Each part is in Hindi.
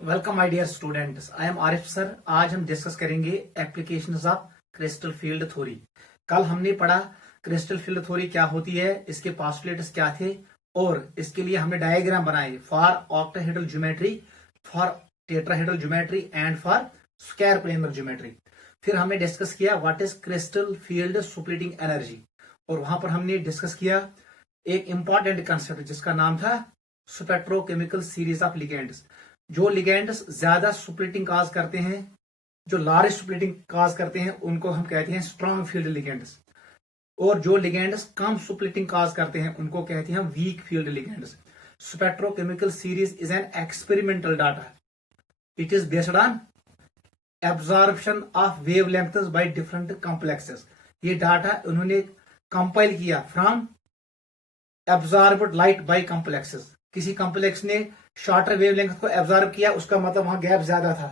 Welcome my dear students, I am Arif sir. आज हम डिस्कस करेंगे applications of crystal field theory. कल हमने पढ़ा क्रिस्टल फील्ड थ्योरी क्या होती है, इसके पोस्टुलेट्स क्या थे और इसके लिए हमने डायग्राम बनाए for octahedral geometry, for tetrahedral geometry and for square planar geometry. फिर हमने डिस्कस किया what is crystal field superheating energy, और वहां पर हमने डिस्कस किया एक इंपॉर्टेंट कंसेप्ट जिसका नाम था स्पेक्ट्रोकेमिकल सीरीज ऑफ लिगेंड्स। जो लिगेंड्स ज्यादा सुपरहीटिंग काज करते हैं, जो लार्ज सुपरहीटिंग काज करते हैं, उनको हम कहते हैं स्ट्रॉन्ग फील्ड लिगेंड्स, और जो लिगेंड्स कम सुपरहीटिंग काज करते हैं उनको कहते हैं weak field ligands. Spectrochemical series is an experimental data. It is based on absorption of wavelengths bye different complexes. ये डाटा उन्होंने कंपाइल किया from absorbed light by complexes. किसी कॉम्प्लेक्स ने शॉर्टर वेवलेंथ को एब्जॉर्ब किया, उसका मतलब वहां गैप ज्यादा था।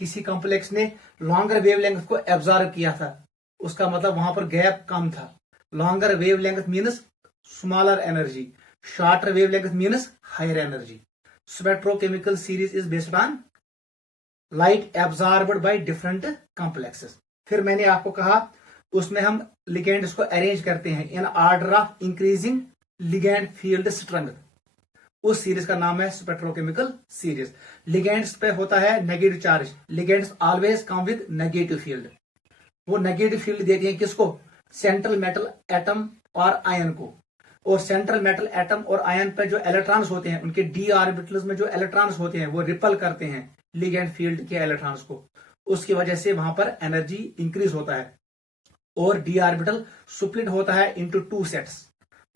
किसी कॉम्प्लेक्स ने लॉन्गर वेवलेंथ को एब्जॉर्ब किया था, उसका मतलब वहां पर गैप कम था। Longer wavelength means smaller energy, shorter wavelength means higher energy. Spectrochemical series is based on light absorbed by different complexes. फिर मैंने आपको कहा उसमें हम लिगेंड्स को अरेंज करते हैं in order of increasing ligand field strength. उस सीरीज का नाम है स्पेक्ट्रोकेमिकल सीरीज। लिगेंड्स पे होता है negative charge. Ligands always come with negative field. वो नेगेटिव फील्ड देती है किसको? सेंट्रल मेटल एटम और आयन को। और सेंट्रल मेटल एटम और आयन पे जो इलेक्ट्रॉन्स होते हैं, उनके डी ऑर्बिटल्स में जो इलेक्ट्रॉन्स होते हैं वो रिपल करते हैं लिगेंड फील्ड के इलेक्ट्रॉन्स को। उसकी वजह से वहां पर एनर्जी इंक्रीज होता है और डी ऑर्बिटल स्प्लिट होता है इनटू टू सेट्स।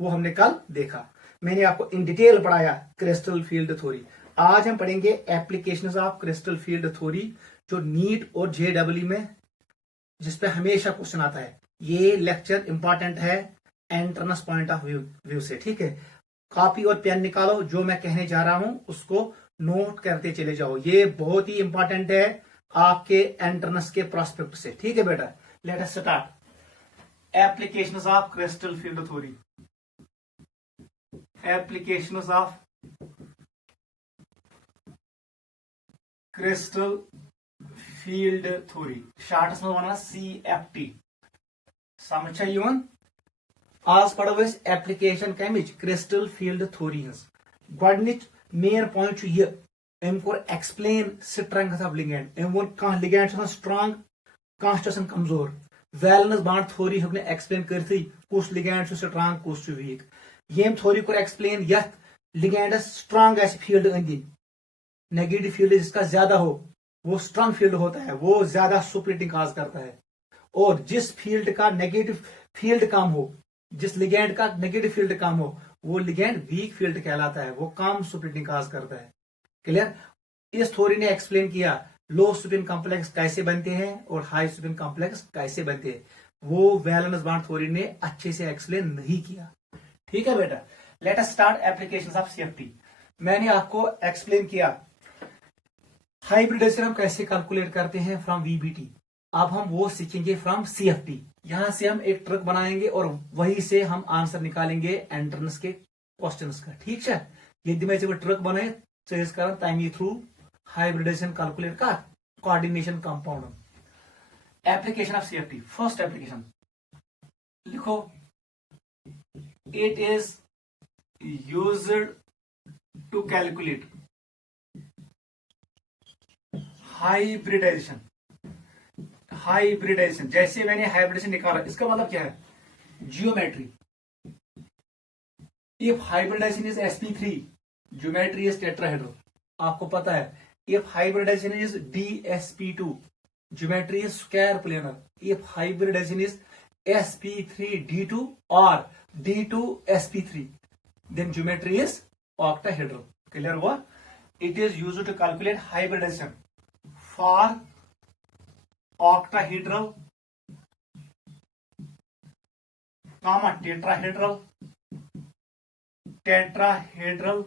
वो हमने कल देखा। मैंने आपको इन डिटेल पढ़ाया क्रिस्टल फील्ड थ्योरी। आज हम पढ़ेंगे applications of crystal field theory, जो नीट और जेडब्ल्यू में जिसपे हमेशा क्वेश्चन आता है। ये लेक्चर इंपॉर्टेंट है एंट्रेंस पॉइंट ऑफ व्यू से, ठीक है। कॉपी और पेन निकालो, जो मैं कहने जा रहा हूं उसको नोट करते चले जाओ। ये बहुत ही इंपॉर्टेंट है आपके एंट्रेंस के प्रोस्पेक्ट से, ठीक है बेटा। Let us start applications of crystal field theory. Applications of crystal field theory, शार्टस में वनान CFT। समझ यन आज पढ़ो अस एप्लीकेशन कमिच क्रिस्टल फील्ड थ्योरी हज। गोडनिच मेन पॉइंट यह, अम कोर एक्सप्लेन स्ट्रेंथ ऑफ लिगेंड। अम वोन कह लिगेंड स्ट्रांग, कह कमजोर। वैलेंस बॉन्ड थ्योरी हेक एक्सप्लेन करथी कुछ लिगेंड स्ट्रांग कुछ वीक। येम थ्योरी कोर एक्सप्लेन यथ लिगेंडस स्ट्रांग फील्ड अंदी, नेगेटिव फील्ड जिसका ज्यादा हो वो स्ट्रांग फील्ड होता है, वो ज्यादा सुपरहीटिंग काज करता है। और जिस फील्ड का नेगेटिव फील्ड कम हो, जिस लिगेंड का नेगेटिव फील्ड कम हो, वो लिगेंड वीक फील्ड कहलाता है, वो कम सुपरहीटिंग काज करता है। क्लियर? इस थ्योरी ने एक्सप्लेन किया लो सुपरहीटिंग कॉम्प्लेक्स कैसे बनते हैं और हाई सुपरहीटिंग कॉम्प्लेक्स कैसे बनते हैं। वो वैलेंस बॉन्ड थ्योरी ने अच्छे से एक्सप्लेन नहीं किया, ठीक है बेटा। Let us start applications of CFT. मैंने आपको एक्सप्लेन किया हाइब्रिडाइजेशन हम कैसे कैलकुलेट करते हैं फ्रॉम वीबीटी। अब हम वो सीखेंगे फ्रॉम सीएफटी। यहां से हम एक ट्रिक बनाएंगे और वहीं से हम आंसर निकालेंगे एंट्रेंस के क्वेश्चंस का, ठीक है। यदि मैं ट्रिक बने चेज कर तमी थ्रू हाइब्रिडाइजेशन कैलकुलेट का coordination compound. Application of CFT, first application लिखो, it is used to calculate hybridization। Hybridization, जैसे मैंने हाइब्रिडाइजेशन निकाला, इसका मतलब क्या है? Geometry. If hybridization is sp3, geometry is tetrahedral. आपको पता है if hybridization is dsp2, geometry is square planar. If hybridization is sp3d2 or d2sp3, then geometry is octahedral। Clear हुआ? It is used to calculate hybridization for octahedral, tetrahedral,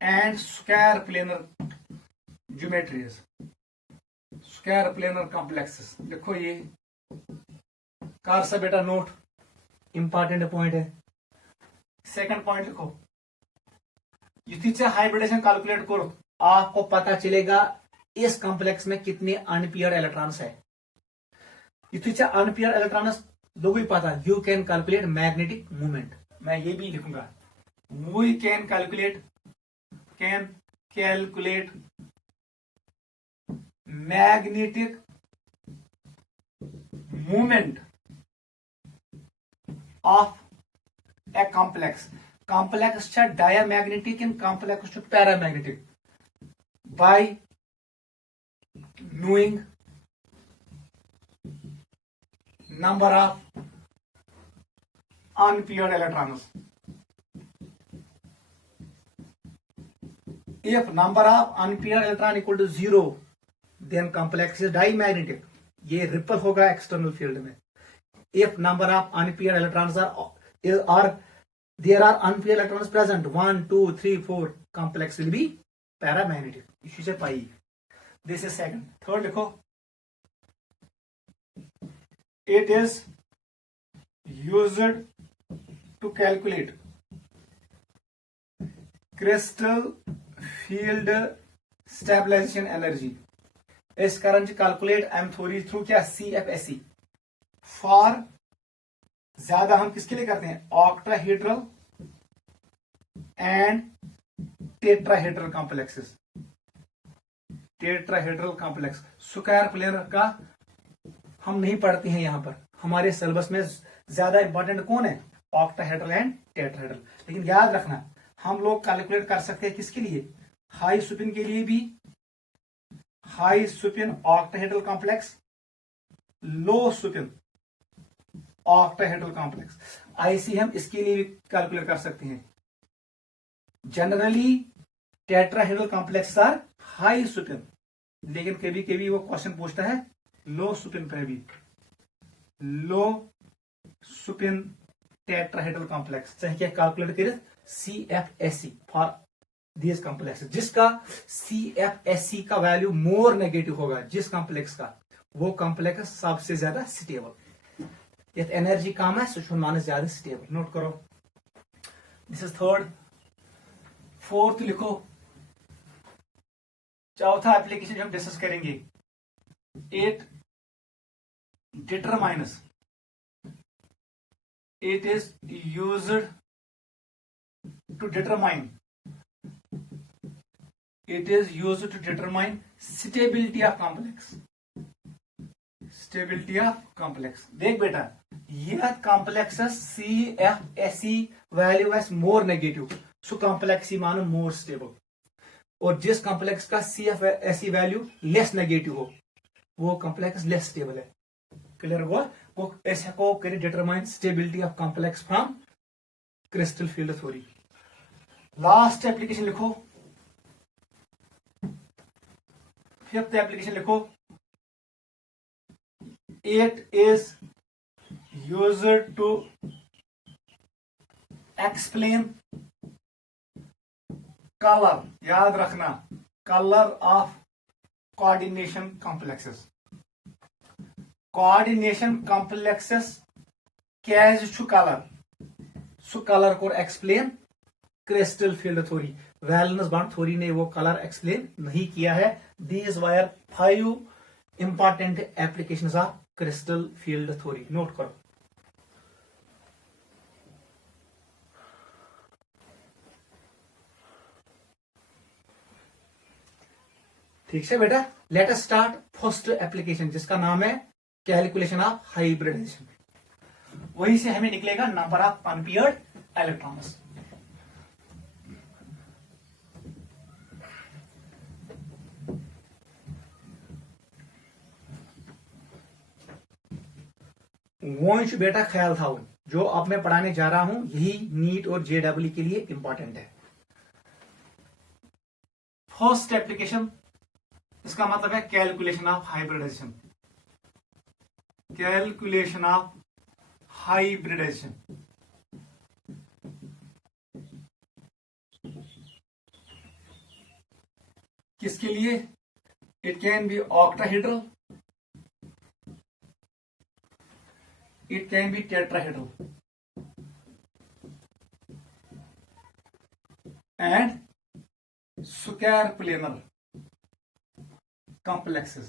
and square planar geometries, square planar complexes। देखो ये कार सा बेटा नोट, इंपॉर्टेंट पॉइंट है। सेकंड पॉइंट लिखो, युथी हाइब्रिडाइजेशन कैलकुलेट करो आपको पता चलेगा इस कॉम्प्लेक्स में कितने अनपेयर्ड इलेक्ट्रॉन्स है। युथे अनपेयर्ड इलेक्ट्रॉन्स लोग पता, you can calculate magnetic movement. मैं ये भी लिखूंगा, we can calculate magnetic movement of a complex. Complex diamagnetic in complex paramagnetic by knowing number of unpaired electrons. If number of unpaired electron equal to 0, then complex is diamagnetic. ये रिपल होगा एक्सटर्नल फील्ड में। If number of unpaired electrons are there are unpaired electrons present 1 2 3 4, complex will be paramagnetic. इसी से पाई। This is second. Third लिखो, it is used to calculate crystal field stabilization energy. इस कारण कैलकुलेट एम थ्योरी थ्रू क्या CFSE फॉर ज्यादा हम किसके लिए करते हैं, octahedral and tetrahedral complexes. Tetrahedral complex square planar का हम नहीं पढ़ते हैं यहां पर, हमारे सिलेबस में ज्यादा इंपॉर्टेंट कौन है, ऑक्टाहेड्रल एंड टेट्राहेड्रल। लेकिन याद रखना हम लोग कैलकुलेट कर सकते हैं किसके लिए, हाई सुपिन के लिए भी, high spin octahedral complex, low spin octahedral complex. ऐसे हम इसके लिए भी कैलकुलेट कर सकते हैं। Generally tetrahedral complex are high spin, लेकिन कभी कभी वो क्वेश्चन पूछता है लो सुपिन पे भी, लो सुपिन टेट्राहेड्रल कॉम्प्लेक्स चाहे क्या कैलकुलेट करें CFSE फॉर दिस कॉम्प्लेक्स, जिसका CFSE का वैल्यू मोर नेगेटिव होगा, जिस कॉम्प्लेक्स का वो कॉम्प्लेक्स सबसे ज्यादा स्टेबल, यह एनर्जी कम है सो माने ज्यादा स्टेबल। नोट करो, दिस इज थर्ड। फोर्थ लिखो, चौथा एप्लीकेशन हम डिस्कस करेंगे, it determines, it is used to determine, it is used to determine stability of complex, stability of complex. देख बेटा यह कॉम्प्लेक्स CFSE वैल्यू है मोर नेगेटिव, सो कॉम्प्लेक्स ही मानो मोर स्टेबल, और जिस कॉम्प्लेक्स का CFSE वैल्यू लेस नेगेटिव हो वो कॉम्प्लेक्स लेस स्टेबल है। क्लियर हुआ, वो ऐसे को करे determine stability of complex from crystal field theory. Last application लिखो, फिफ्थ एप्लीकेशन लिखो, it is used to explain colour, याद रखना colour of coordination complexes. Coordination complexes cause to colour, so colour को explain crystal field theory, valence bond theory ने वो कलर एक्सप्लेन नहीं किया है। These were 5 important applications of crystal field theory. Note करो, ठीक है बेटा। Let us start first application जिसका नाम है कैलकुलेशन ऑफ हाइब्रिडाइजेशन। वहीं से हमें निकलेगा नंबर ऑफ अनपेयर्ड इलेक्ट्रॉन्स। वंश बेटा ख्याल था जो अब मैं पढ़ाने जा रहा हूं यही नीट और JEE के लिए इंपॉर्टेंट है। फर्स्ट एप्लीकेशन इसका मतलब है calculation of hybridization, calculation of hybridization. किसके लिए, it can be octahedral, it can be tetrahedral and square planar complexes.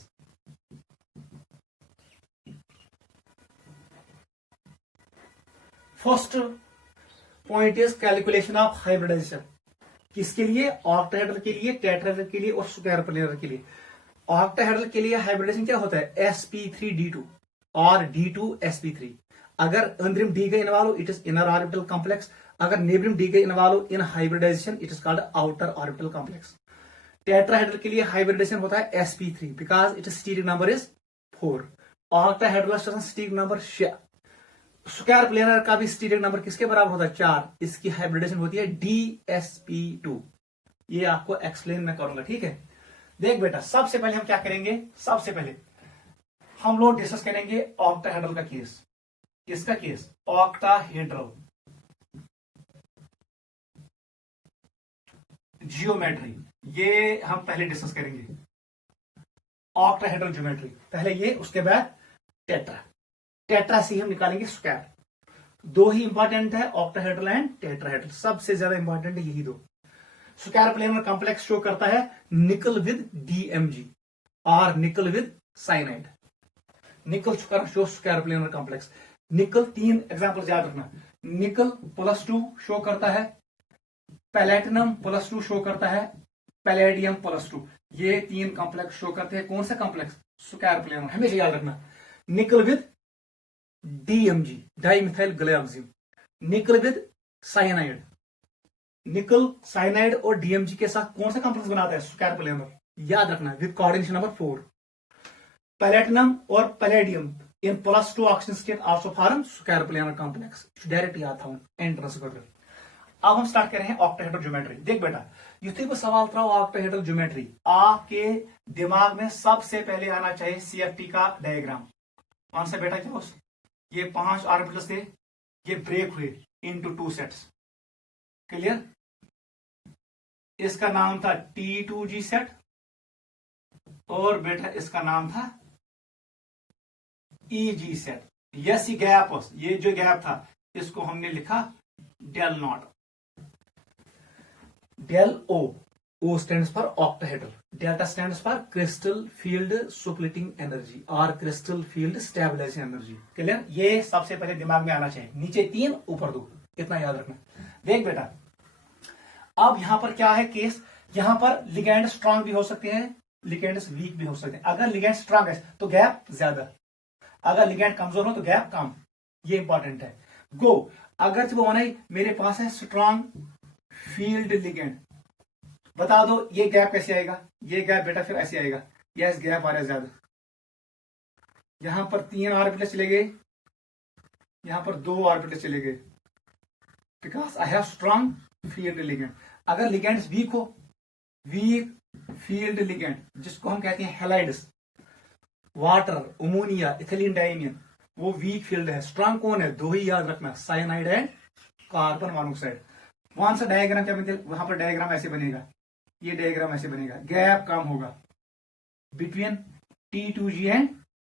First point is calculation of hybridization. किसके लिए? ऑक्टाहेड्रल के लिए, टेट्राहेड्रल के लिए और स्क्वायर प्लेनर के लिए। ऑक्टाहेड्रल के लिए हाइब्रिडाइजेशन क्या होता है? sp3d2 और d2sp3। अगर अंतरिम डी का involve it is inner orbital complex, अगर नेबरिम डी का involve in hybridization it is called outer orbital complex. Tetrahedral के लिए हाइब्रिडेशन होता है sp3 because it steric number is 4। Octahedral steric number 6। Square planar का भी स्टीरिक नंबर किसके बराबर होता है? 4। इसकी हाइब्रिडेशन होती है dsp2। ये आपको एक्सप्लेन मैं करूंगा, ठीक है। देख बेटा, सबसे पहले हम क्या करेंगे? सबसे पहले हम लोग डिस्कस करेंगे ऑक्टाहेड्रल का केस। किसका केस? ऑक्टाहेड्रल जियोमेट्री, ये हम पहले डिस्कस करेंगे। ऑक्टाहेड्रल ज्योमेट्री पहले ये, उसके बाद टेट्रा। टेट्रा से हम निकालेंगे स्क्वायर। दो ही इंपॉर्टेंट है, ऑक्टाहेड्रल एंड टेट्राहेड्रल, सबसे ज्यादा इंपॉर्टेंट है यही दो। स्क्वायर प्लेनर कॉम्प्लेक्स शो करता है निकल विद DMG और निकल विद साइनाइड। निकल शो स्क्वायर प्लेनर कॉम्प्लेक्स। निकल 3 एग्जांपल याद रखना। निकल +2 शो करता है, पैलेटिनम +2 शो करता है, पैलेडियम +2। ये 3 कॉम्प्लेक्स शो करते हैं। कौन सा कॉम्प्लेक्स? Square planar. हमेशा याद रखना। निकल विद DMG डाइमिथाइल ग्लाइकोजेन, निकल विद साइनाइड। निकल, साइनाइड और DMG के साथ कौन सा कॉम्प्लेक्स बनाता है? Square planar. याद रखना विद कोऑर्डिनेशन नंबर 4। पैलेटिनम और पैलेडियम इन +2 oxygen state also form square planar complex. Direct याद था एंट्रेंस कर। अब हम स्टार्ट कर रहे हैं ऑक्टाहेड्रल ज्योमेट्री। देख बेटा, युति को सवाल था ऑक्टाहेड्रल ज्योमेट्री, आपके दिमाग में सबसे पहले आना चाहिए CFT का डायग्राम। कौन सा बेटा? क्या ये 5 ऑर्बिटल्स थे, ये ब्रेक हुए इनटू 2 सेट्स। क्लियर? इसका नाम था T2G सेट और बेटा इसका नाम था EG सेट। यस, ये जो गैप था इसको हमने लिखा del naught. Del O stands for octahedral, delta stands for crystal field splitting energy और crystal field stabilizing energy। Clear? ये सबसे पहले दिमाग में आना चाहिए। नीचे 3 ऊपर 2, इतना याद रखना। देख बेटा, अब यहां पर क्या है केस? यहां पर लिगेंड स्ट्रांग भी हो सकते हैं, लिगेंड वीक भी हो सकते हैं। अगर लिगेंड स्ट्रांग है तो गैप ज्यादा, अगर लिगेंड कमजोर हो तो गैप कम। ये इंपॉर्टेंट है। गो, अगर वो होना मेरे पास है स्ट्रांग फील्ड लिगेंड, बता दो ये गैप कैसे आएगा? ये गैप बेटा फिर ऐसे आएगा। यस, गैप आ रहा है ज्यादा। यहां पर 3 ऑर्बिटल चले गए, यहां पर 2 ऑर्बिटल चले गए because I have strong field ligand. अगर लिगेंड्स वीक हो, वीक फील्ड लिगेंड जिसको हम कहते हैं हेलाइड्स, वाटर, अमोनिया, इथिलीन डाइमियन, वो वीक फील्ड है। स्ट्रांग कौन है? 2 ही याद रखना, साइनाइड एंड कार्बन मोनोऑक्साइड। कौन सा डायग्राम क्या बनते? वहां पर डायग्राम ऐसे बनेगा, ये डायग्राम ऐसे बनेगा, गैप कम होगा between T2G and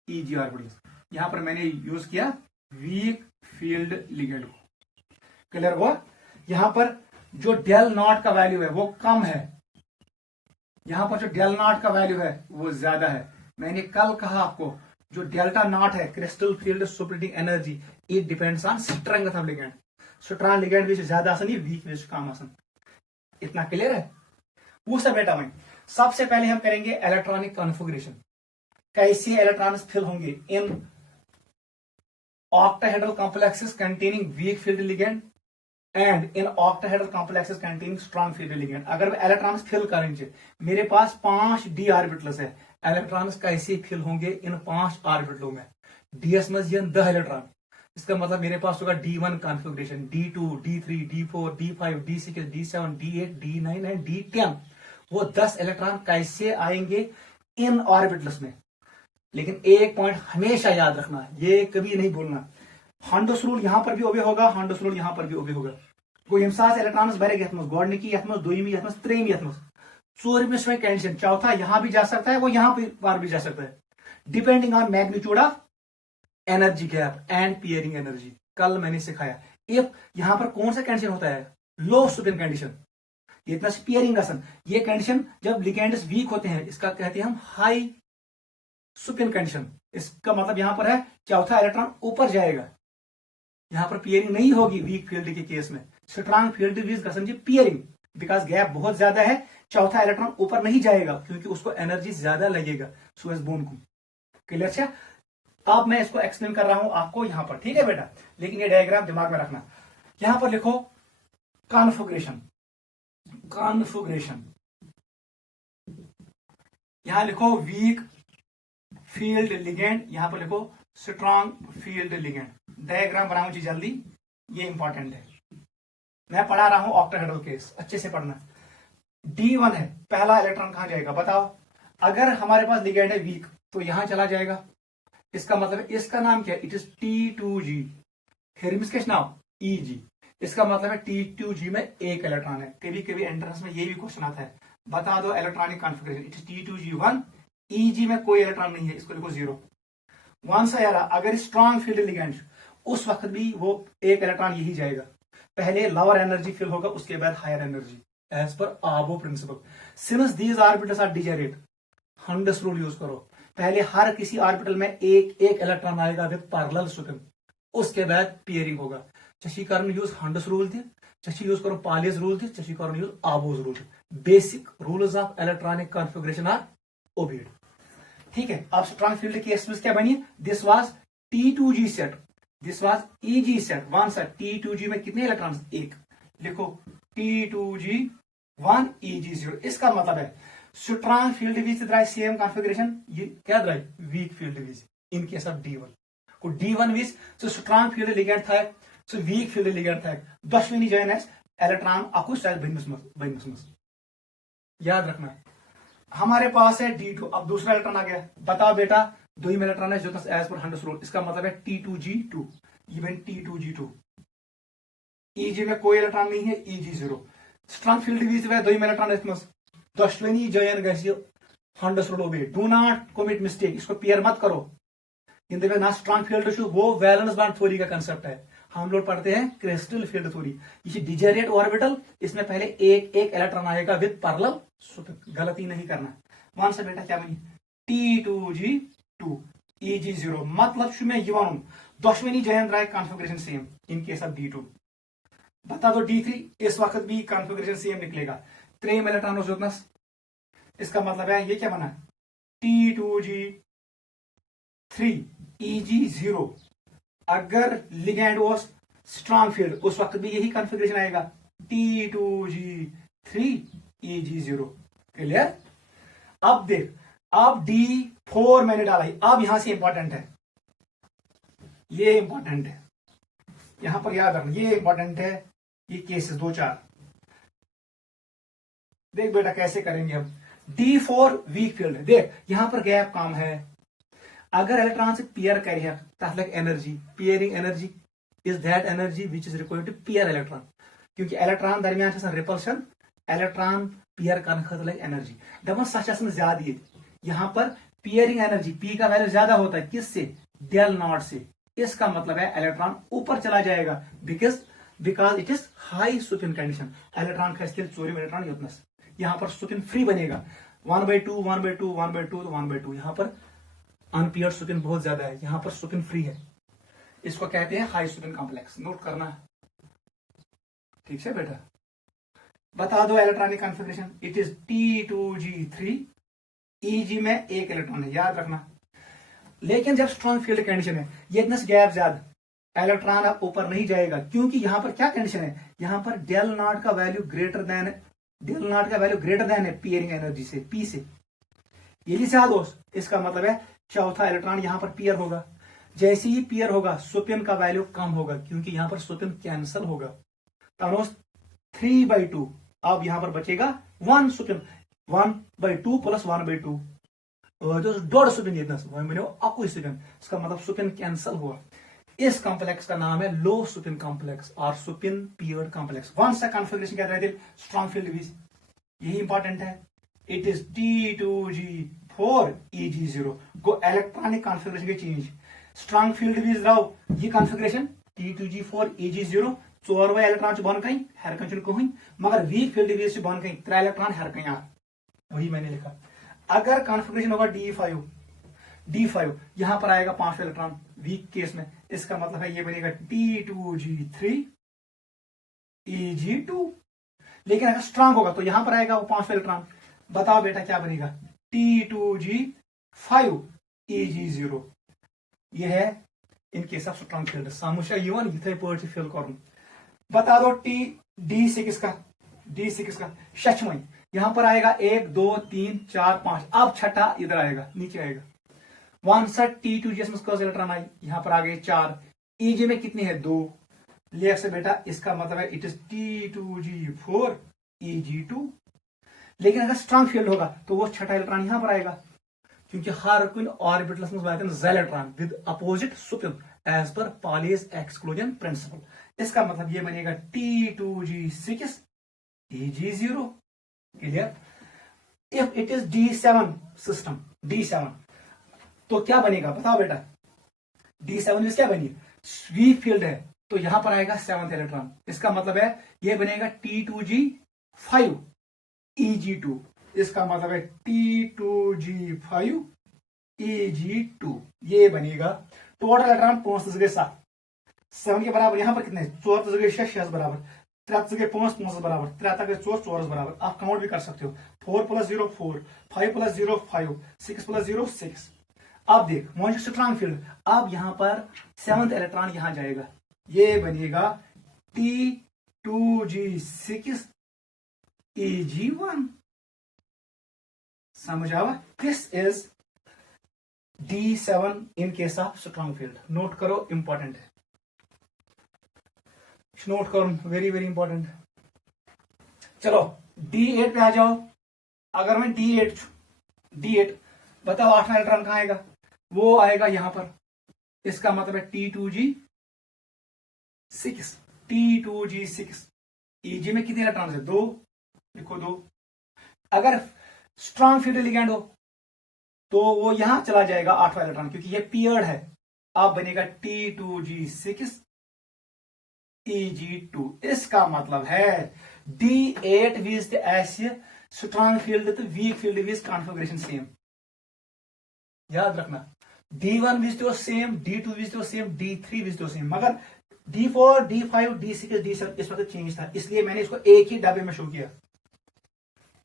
EG orbitals. यहां पर मैंने यूज किया वीक फील्ड लिगेंड को। क्लियर हुआ? यहां पर जो डेल नॉट का वैल्यू है वो कम है, यहां पर जो डेल नॉट का वैल्यू है वो ज्यादा है। मैंने कल कहा आपको जो डेल्टा नॉट है crystal field superheating energy, it depends on strength of ligand. Strong ligand भी ज्यादा आसन, वीक भी कम आसन। इतना क्लियर है? पूछा बेटा मैं, सबसे पहले हम करेंगे इलेक्ट्रॉनिक कॉन्फ़िगरेशन। कैसे इलेक्ट्रॉन्स फिल होंगे इन octahedral complexes containing weak field ligand and in octahedral complexes containing strong field ligand। अगर मैं इलेक्ट्रॉन्स फिल करेंगे, मेरे पास 5 d ऑर्बिटल्स है, इलेक्ट्रॉन्स कैसे फिल होंगे इन 5 ऑर्बिटलों में? ds में 10 इलेक्ट्रॉन, इसका मतलब मेरे पास होगा D1 configuration, D2, D3, D4, D5, D6, D7, D8, D9 and D10। वो 10 इलेक्ट्रॉन कैसे आएंगे इन ऑर्बिटल्स में? लेकिन एक पॉइंट हमेशा याद रखना, ये कभी नहीं भूलना, हंडोस रूल यहां पर भी ओबे होगा, हंडोस रूल यहां पर भी ओबे होगा। गो यम साथ इलेक्ट्रॉन्स बरेग यथ मज गोडनिकी यथ मज दोयमी यथ मज त्रेमी यथ मज चौरहवीं में कंडीशन चौथा यहां भी जा सकता है, वो यहां पर भी जा सकता है, depending on magnitude of energy gap and peering energy. कल मैंने सिखाया इफ यहां पर कौन सा कंडीशन होता है? लो स्पिन कंडीशन। इतना से पियरिंग गसन। ये कंडीशन जब लिगेंड्स वीक होते हैं इसका कहते हैं हम हाई सुपिन कंडीशन। इसका मतलब यहां पर है चौथा इलेक्ट्रॉन ऊपर जाएगा, यहां पर पियरिंग नहीं होगी वीक फील्ड के केस में। स्ट्रांग फील्ड विज गसन जी पियरिंग, बिकॉज गैप बहुत ज्यादा है, चौथा इलेक्ट्रॉन ऊपर नहीं जाएगा क्योंकि उसको एनर्जी ज्यादा लगेगा स्वेस बोन को। क्लियर है? अब मैं इसको एक्सप्लेन कर रहा हूं आपको यहां पर, ठीक है बेटा, लेकिन ये डायग्राम दिमाग में रखना। यहां पर लिखो कॉन्फ़िगरेशन, कॉन्फ़िगरेशन, यहां लिखो वीक फील्ड लिगेंड, यहां पर लिखो स्ट्रॉन्ग फील्ड लिगेंड। डायग्राम बनाऊं जी जल्दी, ये इंपॉर्टेंट है। मैं पढ़ा रहा हूं ऑक्टाहेड्रल केस, अच्छे से पढ़ना। D1 है, पहला इलेक्ट्रॉन कहां जाएगा बताओ? अगर हमारे पास लिगेंड है वीक तो यहां चला जाएगा, इसका मतलब इसका नाम क्या है? इट इज T2G, किसका नाम EG। इसका मतलब है T2G में एक इलेक्ट्रॉन है। कभी कभी एंट्रेंस में ये भी क्वेश्चन आता है, बता दो electronic configuration. It is T2G1, EG में कोई इलेक्ट्रॉन नहीं है, इसको लिखो 0। वन सा यार, अगर स्ट्रॉन्ग फील्ड लिगेंड उस वक्त भी वो एक इलेक्ट्रॉन यही जाएगा, पहले लोअर एनर्जी फिल होगा उसके बाद higher energy, as per aufbau principle. Since these orbitals are degenerate, Hund's rule use करो, पहले हर किसी ऑर्बिटल में एक एक इलेक्ट्रॉन आएगा विद पैरेलल स्पिन, उसके बाद पियरिंग होगा। चशी कारण यूज हंडस रूल थे, चशी यूज करो पालियस रूल थे, चशी कारण यूज आबोज रूल थे। Basic rules of electronic configuration are obeyed. ठीक है, अब स्ट्रॉन्ग फील्ड की एक्सप्रेस क्या बनी? This was T2G set, this was EG set. One set T2G में कितने इलेक्ट्रॉन? एक। लिखो T2G1 EG0। इसका मतलब है स्ट्रॉन्ग फील्ड विच द्राय सेम कॉन्फ़िगरेशन, ये क्या द्राय? Weak field which in case of D1 को D1 which so strong field ligand था, सो वीक फील्ड लिगेंड था, दशवनी जॉइन है इलेक्ट्रॉन अकुस चाहे बनमस। याद रखना। हमारे पास है D2, अब दूसरा इलेक्ट्रॉन आ गया, बताओ बेटा दो ही इलेक्ट्रॉन है जो एज पर हंड्स रूल, इसका मतलब है T2G2, इवन T2G2। EG में कोई इलेक्ट्रॉन नहीं है, EG0। स्ट्रॉन्ग फील्ड विच वे दो ही इलेक्ट्रॉन है, दशवनी जॉइन गई Hund's rule obey. Do not commit mistake, इसको पेयर मत करो। इन द ना स्ट्रॉन्ग फील्ड वो वैलेंस बॉन्ड थ्योरी का कंसेप्ट है, हम लोग पढ़ते हैं क्रिस्टल फील्ड थ्योरी। ये डिजेरेट ऑर्बिटल, इसमें पहले एक एक इलेक्ट्रॉन आएगा विद पैरेलल स्पिन, गलती नहीं करना। वन से बेटा क्या बनी? T2G2 EG0, मतलब शुमे यवन दशवनी जॉइन द्राय configuration same in case of D2। बता दो D3, इस वक्त भी कॉन्फ़िगरेशन सेम निकलेगा, त्रेम इलेक्ट्रॉन जोतनस। इसका मतलब है ये क्या बना? T2G3 EG0। अगर लिगेंड वो स्ट्रॉन्ग फील्ड उस वक्त भी यही कॉन्फ़िगरेशन आएगा, T2G3 EG0। क्लियर? अब देख, अब D4 मैंने डाला है, अब यहां से इंपॉर्टेंट है, ये इंपॉर्टेंट है, यहां पर याद रखना, ये इंपॉर्टेंट है। ये केसेस 2-4 देख बेटा कैसे करेंगे हम। D4 वीक फील्ड, देख यहां पर गैप कम है, अगर इलेक्ट्रॉन से पेयर करे तथ लग energy, pairing energy is that energy which is required to pair electron, क्योंकि इलेक्ट्रॉन दरमियान रिपल्शन, इलेक्ट्रॉन पियर करने खतर लग एनर्जी दपन सच ज्यादा ये, यहां पर पियरिंग एनर्जी P का वैल्यू ज्यादा होता है, किससे? डेल नॉट से। इसका मतलब है इलेक्ट्रॉन ऊपर चला जाएगा, because it is high spin condition. Electron Khas चोरिम electron योतनस, यहां पर स्पिन फ्री बनेगा 1/2 1/2 1/2 1/2। यहां पर अनपियर्ड स्पिन बहुत ज्यादा है, यहां पर स्पिन फ्री है, इसको कहते हैं हाई स्पिन कॉम्प्लेक्स। नोट करना, ठीक है बेटा। बता दो electronic configuration, it is T2G3 EG में एक इलेक्ट्रॉन है, याद रखना। लेकिन जब स्ट्रॉन्ग फील्ड कंडीशन है, ये इतना गैप ज्यादा, इलेक्ट्रॉन अब ऊपर नहीं जाएगा, क्योंकि यहां पर क्या कंडीशन है? यहां पर डेल नॉट का वैल्यू ग्रेटर देन है पियरिंग एनर्जी से, P से। ये लिखा दोस्त, इसका मतलब है चौथा इलेक्ट्रॉन यहां पर पियर होगा, जैसे ही पियर होगा स्पिन का वैल्यू कम होगा, क्योंकि यहां पर स्पिन कैंसल होगा। तो 3/2, अब यहां पर बचेगा 1 स्पिन, 1/2 प्लस 1/2 जो डोड़ स्पिन अकु स्पिन, इसका मतलब स्पिन कैंसल हुआ। इस कॉम्प्लेक्स का नाम है लो स्पिन कॉम्प्लेक्स और स्पिन पियर्ड कॉम्प्लेक्स। वन सा कॉन्फ़िगरेशन क्या रहते हैं? स्ट्रॉन्ग फील्ड विच, यही इंपॉर्टेंट है। इट इज T2G4 EG0 को इलेक्ट्रॉनिक कॉन्फ़िगरेशन के चेंज, स्ट्रॉन्ग फील्ड विच रहो ये कॉन्फ़िगरेशन T2G4 EG0, चोरवे इलेक्ट्रॉन बन कहीं हर कहीं कहीं मगर वीक फील्ड डिवीज बन कहीं 3 इलेक्ट्रॉन हर कहीं वही मैंने लिखा। अगर कॉन्फ़िगरेशन होगा D5 यहां पर आएगा 5 इलेक्ट्रॉन वीक केस में, इसका मतलब है ये बनेगा T2G3 Eg2। लेकिन अगर स्ट्रांग होगा तो यहां पर आएगा वो 5 इलेक्ट्रॉन, बताओ बेटा क्या बनेगा T2G5 Eg0। ये है in case of strong field सामुशा युवन इथे पे फिल कर बता दो D6 का शचमय यहां पर आएगा 1 2 3 4 5, अब छठा इधर आएगा नीचे आएगा 1 T2G में इलेक्ट्रॉन आई यहां पर आ गए 4, Eg में कितनी है 2, लिख से बेटा इसका मतलब है इट इज T2G4 Eg2। लेकिन अगर स्ट्रांग फील्ड होगा तो वो छठा इलेक्ट्रॉन यहां पर आएगा क्योंकि हर कुछ ऑर्बिटल्स में वातन ज electron with opposite spin as per Pauli's exclusion principle. इसका मतलब ये बनेगा T2G6 Eg0। Clear. If it is D7 system D7 तो क्या बनेगा बताओ बेटा, D7 में क्या बनी वीक फील्ड है तो यहां पर आएगा 7th इलेक्ट्रॉन, इसका मतलब है ये बनेगा T2G5 Eg2। इसका मतलब है T2G5 Eg2 ये बनेगा। टोटल इलेक्ट्रॉन 7 के बराबर, यहां पर कितने 4 6 बराबर 3 5 बराबर 3 4 4 बराबर, आप काउंट भी कर सकते हो 4 + 0 4 5 + 0 5 6 + 0 6। अब देख मोस्ट स्ट्रांग फील्ड, अब यहां पर 7th इलेक्ट्रॉन यहां जाएगा, ये बनेगा T2G6 Eg1। समझ आवा। This is D7 in case of strong field. Note करो इंपॉर्टेंट है, नोट करो वेरी वेरी इंपॉर्टेंट। चलो D8 पे आ जाओ। अगर मैं D8 बताओ 8वां इलेक्ट्रॉन कहां आएगा, वो आएगा यहां पर, इसका मतलब है T2G6 Eg में कितने इलेक्ट्रॉन है 2, लिखो 2। अगर स्ट्रांग फील्ड लिगेंड हो तो वो यहां चला जाएगा 8वां इलेक्ट्रॉन क्योंकि ये पियर्ड है, अब बनेगा T2G6 Eg2। इसका मतलब है D8 विज ऐसे स्ट्रांग फील्ड तो weak field wise configuration same, याद रखना D1 विज तो सेम, D2 विज तो सेम, D3 विज तो सेम, मगर D4 D5 D6 D7 इसमें तो चेंज था, इसलिए मैंने इसको एक ही डब्बे में शो किया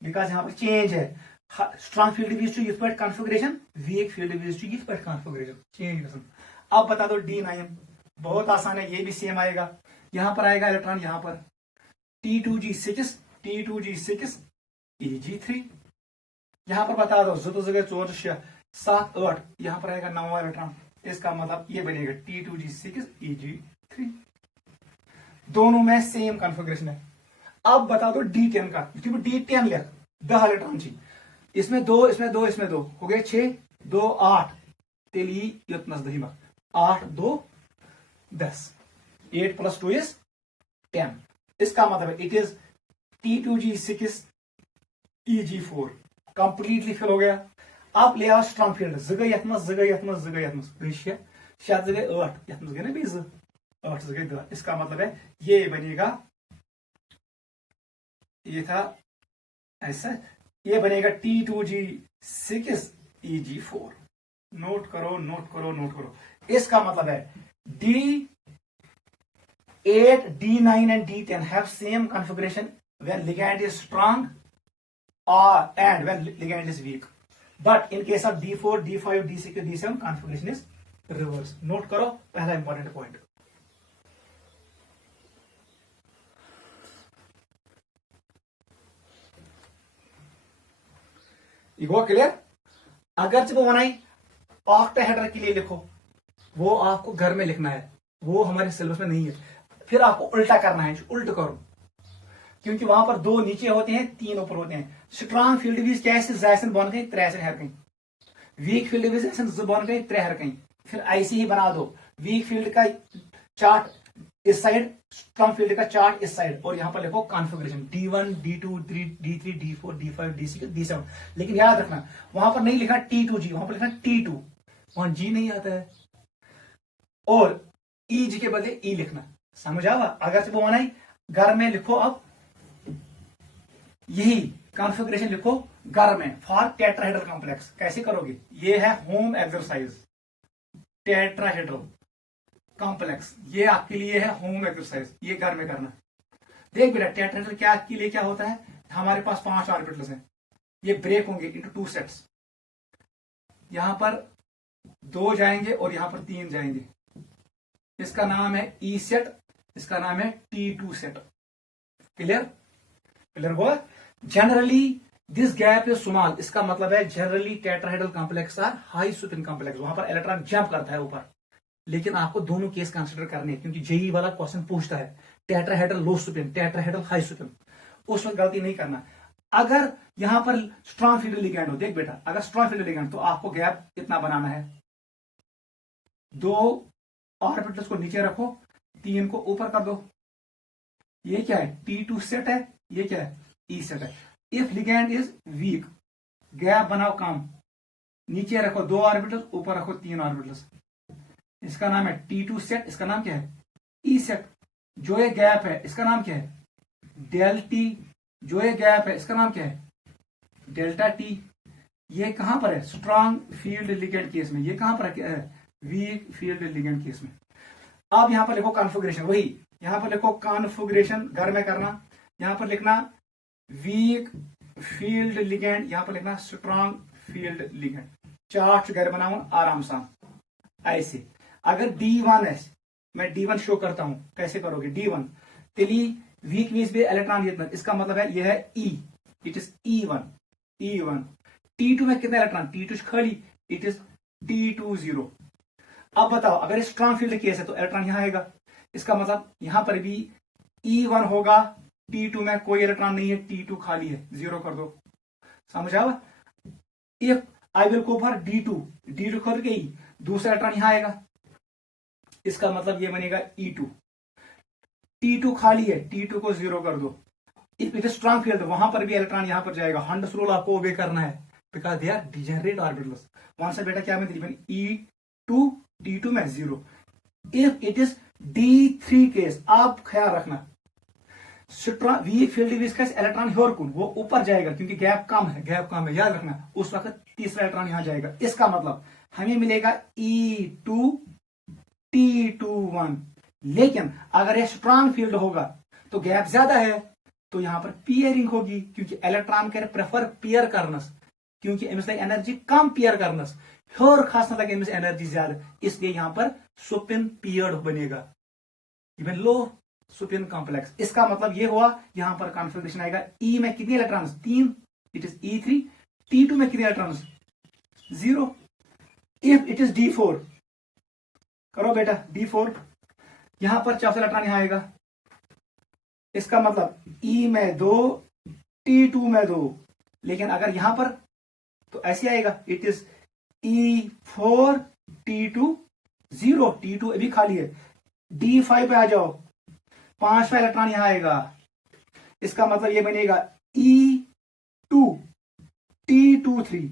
बिकॉज यहां पर चेंज है। स्ट्रांग फील्ड विज टू इस पर configuration, weak field with two इस पर कॉन्फ़िगरेशन चेंज। अब बता दो D9, बहुत आसान है, ये भी सेम आएगा, यहां पर आएगा इलेक्ट्रॉन यहां पर T2G6 Eg3। यहां पर बता दो 2 जगह 4 6 7 8, यहां पर आएगा 9वां इलेक्ट्रॉन, इसका मतलब ये बनेगा T2G6 Eg3। दोनों में सेम कॉन्फ़िगरेशन है। अब बता दो D10 का, क्योंकि D10 लिख 10 इलेक्ट्रॉन चाहिए, इसमें 2 इसमें 2 इसमें 2 हो गए 6 2 8 तेली 8 2 10, 8 + 2 is 10। इसका मतलब है it is T2G6 Eg4 completely fill हो गया। अब ले आओ स्ट्रांग फील्ड, जगह यथ मज 6 7 जगह 8 यथ मज गए ना 20 8 जगह 10, इसका मतलब है ये बनेगा, ये था ऐसा, ये बनेगा T2G6 Eg4। नोट करो। इसका मतलब है D8 D9 and D10 have same configuration when ligand is strong and when ligand is weak, but in case of D4 D5 D6 D7 configuration is reverse। Note करो पहला इंपॉर्टेंट पॉइंट। इगो क्लियर। अगर जब वो बनाई ऑक्टाहेड्रा के लिए लिखो, वो आपको घर में लिखना है, वो हमारे सिलेबस में नहीं है, फिर आपको उल्टा करना है, उल्ट करो, क्योंकि वहां पर 2 नीचे होते हैं 3 ऊपर होते हैं। स्ट्रांग फील्ड भी कैसे जैसन बन गई 3 हर कहीं, वीक फील्ड भी जैसन बन गई 3 हर कहीं, फिर ऐसे ही बना दो, वीक फील्ड का चार्ट इस साइड, स्ट्रांग फील्ड का चार्ट इस साइड, और यहां पर लिखो configuration D1 D2 D3 D4 D5 D6 D7। लेकिन याद रखना वहां पर नहीं लिखा T2G, वहां पर लिखा T2, वहां G नहीं आता है, और Eg के बदले E लिखना, समझ आवा? अगर से वो वन घर में लिखो, अब यही कॉन्फ़िगरेशन लिखो घर में फॉर टेट्राहेड्रल कॉम्प्लेक्स। कैसे करोगे? ये है होम एक्सरसाइज, टेट्राहेड्रल कॉम्प्लेक्स, ये आपके लिए है होम एक्सरसाइज, ये घर में करना। देख बेटा, टेट्राहेड्रल क्या के लिए क्या होता है, हमारे पास 5 ऑर्बिटल्स हैं, ये ब्रेक होंगे इनटू 2 सेट्स, यहां पर 2 जाएंगे और यहां पर 3 जाएंगे। इसका नाम है ई सेट, इसका नाम है T2 सेट। क्लियर? क्लियर हुआ? Generally this gap is small, इसका मतलब है generally tetrahedral complex are high spin complex, वहां पर इलेक्ट्रॉन जंप करता है ऊपर। लेकिन आपको दोनों केस कंसिडर करने, क्योंकि जेई वाला क्वेश्चन पूछता है टेट्राहेड्रल लो स्पिन, टेट्राहेड्रल हाई स्पिन, उस वक्त गलती नहीं करना। अगर यहां पर स्ट्रॉन्ग फील्ड लिगेंड हो, देख बेटा, अगर स्ट्रॉन्ग फील्ड लिगेंड तो आपको गैप इतना बनाना है, 2 ऑर्बिटल्स को नीचे रखो, 3 को ऊपर कर दो। ये क्या है? T2 सेट है, ये क्या है? ई सेट है। If ligand is weak, gap बनाओ कम, नीचे रखो 2 ऑर्बिटल्स, ऊपर रखो 3 ऑर्बिटल्स, इसका नाम है T2 सेट, इसका नाम क्या है? E set. जो ये गैप है इसका नाम क्या है? Del T. जो ये गैप है इसका नाम क्या है? Delta T. ये कहां पर है? स्ट्रॉन्ग फील्ड लिगेंड केस में। ये कहां पर है? वीक फील्ड लिगेंड केस में। अब यहां पर लिखो कॉन्फ़िगरेशन, वही यहां पर लिखो कॉन्फ़िगरेशन, घर में करना। यहां पर लिखना वीक फील्ड लिगेंड, यहां पर लिखना स्ट्रॉन्ग फील्ड लिगेंड। चार्ट घर बनाऊ आराम से ऐसे। अगर D1 है, मैं D1 शो करता हूं, कैसे करोगे? D1 तेली वीक मीन्स भी इलेक्ट्रॉन इतना, इसका मतलब है यह है E, it is E1। T2 में कितने इलेक्ट्रॉन? T2 खाली, इट इज T2 0। अब बताओ, अगर स्ट्रॉन्ग फील्ड केस है तो इलेक्ट्रॉन यहां आएगा, इसका मतलब यहां पर भी E1 होगा, T2 में कोई इलेक्ट्रॉन नहीं है, T2 खाली है, 0 कर दो। समझ आवा? If I will go for D2 खोल के ही दूसरा इलेक्ट्रॉन यहां आएगा, इसका मतलब ये बनेगा E2। T2 खाली है, T2 को 0 कर दो। If it is strong field, वहां पर भी इलेक्ट्रॉन यहां पर जाएगा। हंड्स रूल आपको ओबे करना है, because they are degenerate orbitals. वहां से बेटा क्या में E2, T2 में 0। If it is D3 case, आप ख्याल रखना, वीक फील्ड विस्कस इलेक्ट्रॉन ह्योरकुन, वो ऊपर जाएगा क्योंकि गैप कम है, याद रखना। उस वक्त तीसरा इलेक्ट्रॉन यहां जाएगा, इसका मतलब हमें मिलेगा E2 T2 1। लेकिन अगर ये स्ट्रॉन्ग फील्ड होगा तो गैप ज्यादा है, तो यहां पर पियरिंग होगी, क्योंकि इलेक्ट्रॉन कर प्रेफर पियर करनस, क्योंकि इनमें एनर्जी कम पियर करनस, और खास लगे इनमें एनर्जी ज्यादा, इसलिए यहां पर सुपिन पियर्ड बनेगा, इवन लो सुपिन कॉम्प्लेक्स। इसका मतलब ये हुआ, यहां पर कॉन्फ़िगरेशन आएगा ई में कितने electron? 3, it is E3। T2 में कितने electron? 0। If it is D4, करो बेटा D4, यहां पर चौथा इलेक्ट्रॉन यहां आएगा, इसका मतलब E में 2, T2 में 2। लेकिन अगर यहां पर तो ऐसे आएगा, it is E4 T2 0, T2 अभी खाली है। D5 पे आ जाओ, 5वां इलेक्ट्रॉन यहां आएगा, इसका मतलब ये बनेगा E2 T2 3।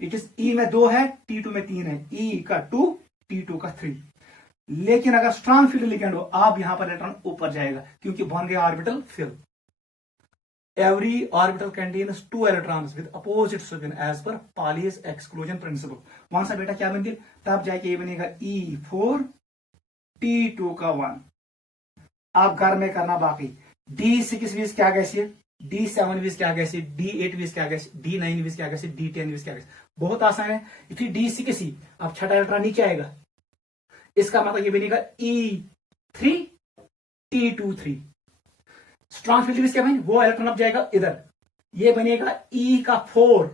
It is E में 2 है, T2 में 3 है, E का 2, T2 का 3। लेकिन अगर स्ट्रॉन्ग फील्ड लिगेंड हो, आप यहां पर इलेक्ट्रॉन ऊपर जाएगा, क्योंकि बन गया orbital fill. Every orbital contains 2 electrons with opposite spin as per Pauli's exclusion principle. वहां से बेटा क्या बनती, तब जाके ये बनेगा E4 T2 का 1। आप घर में करना बाकी। D6 वीज क्या गैसीय, D7 वीज क्या गैसीय, D8 वीज क्या गैसीय, D9 वीज क्या गैसीय, D10 वीज क्या गैसीय। बहुत आसान है। इसी D6 ही अब छठा इलेक्ट्रॉन नीचे आएगा, इसका मतलब ये बनेगा E3 T2 3। स्ट्रॉन्ग फील्ड वीज क्या बने, वो इलेक्ट्रॉन अब जाएगा इधर, ये बनेगा E का 4,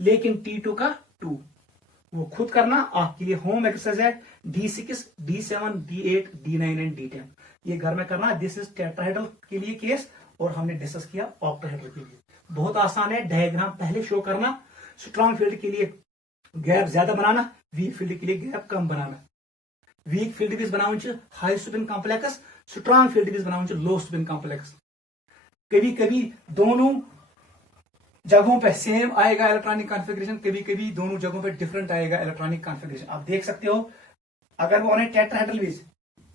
लेकिन T2 का 2। वो खुद करना, आपके लिए होम एक्सरसाइज है। D6, D7, D8, D9 and D10 ये घर में करना। दिस इज टेट्राहेड्रल के लिए केस, और हमने डिस्कस किया ऑक्टाहेड्रल के लिए। बहुत आसान है, डायग्राम पहले शो करना। स्ट्रॉन्ग फील्ड के लिए गैप ज्यादा बनाना, वीक फील्ड के लिए गैप कम बनाना। वीक फील्ड भी बनाऊं high spin complex, strong field भी बनाऊं लो स्पिन कॉम्प्लेक्स। कभी कभी दोनों जगहों पे सेम आएगा इलेक्ट्रॉनिक कॉन्फ़िगरेशन, कभी कभी दोनों जगहों पे डिफरेंट आएगा इलेक्ट्रॉनिक कॉन्फ़िगरेशन। आप देख सकते हो, अगर वो टेट्राहेड्रल बीज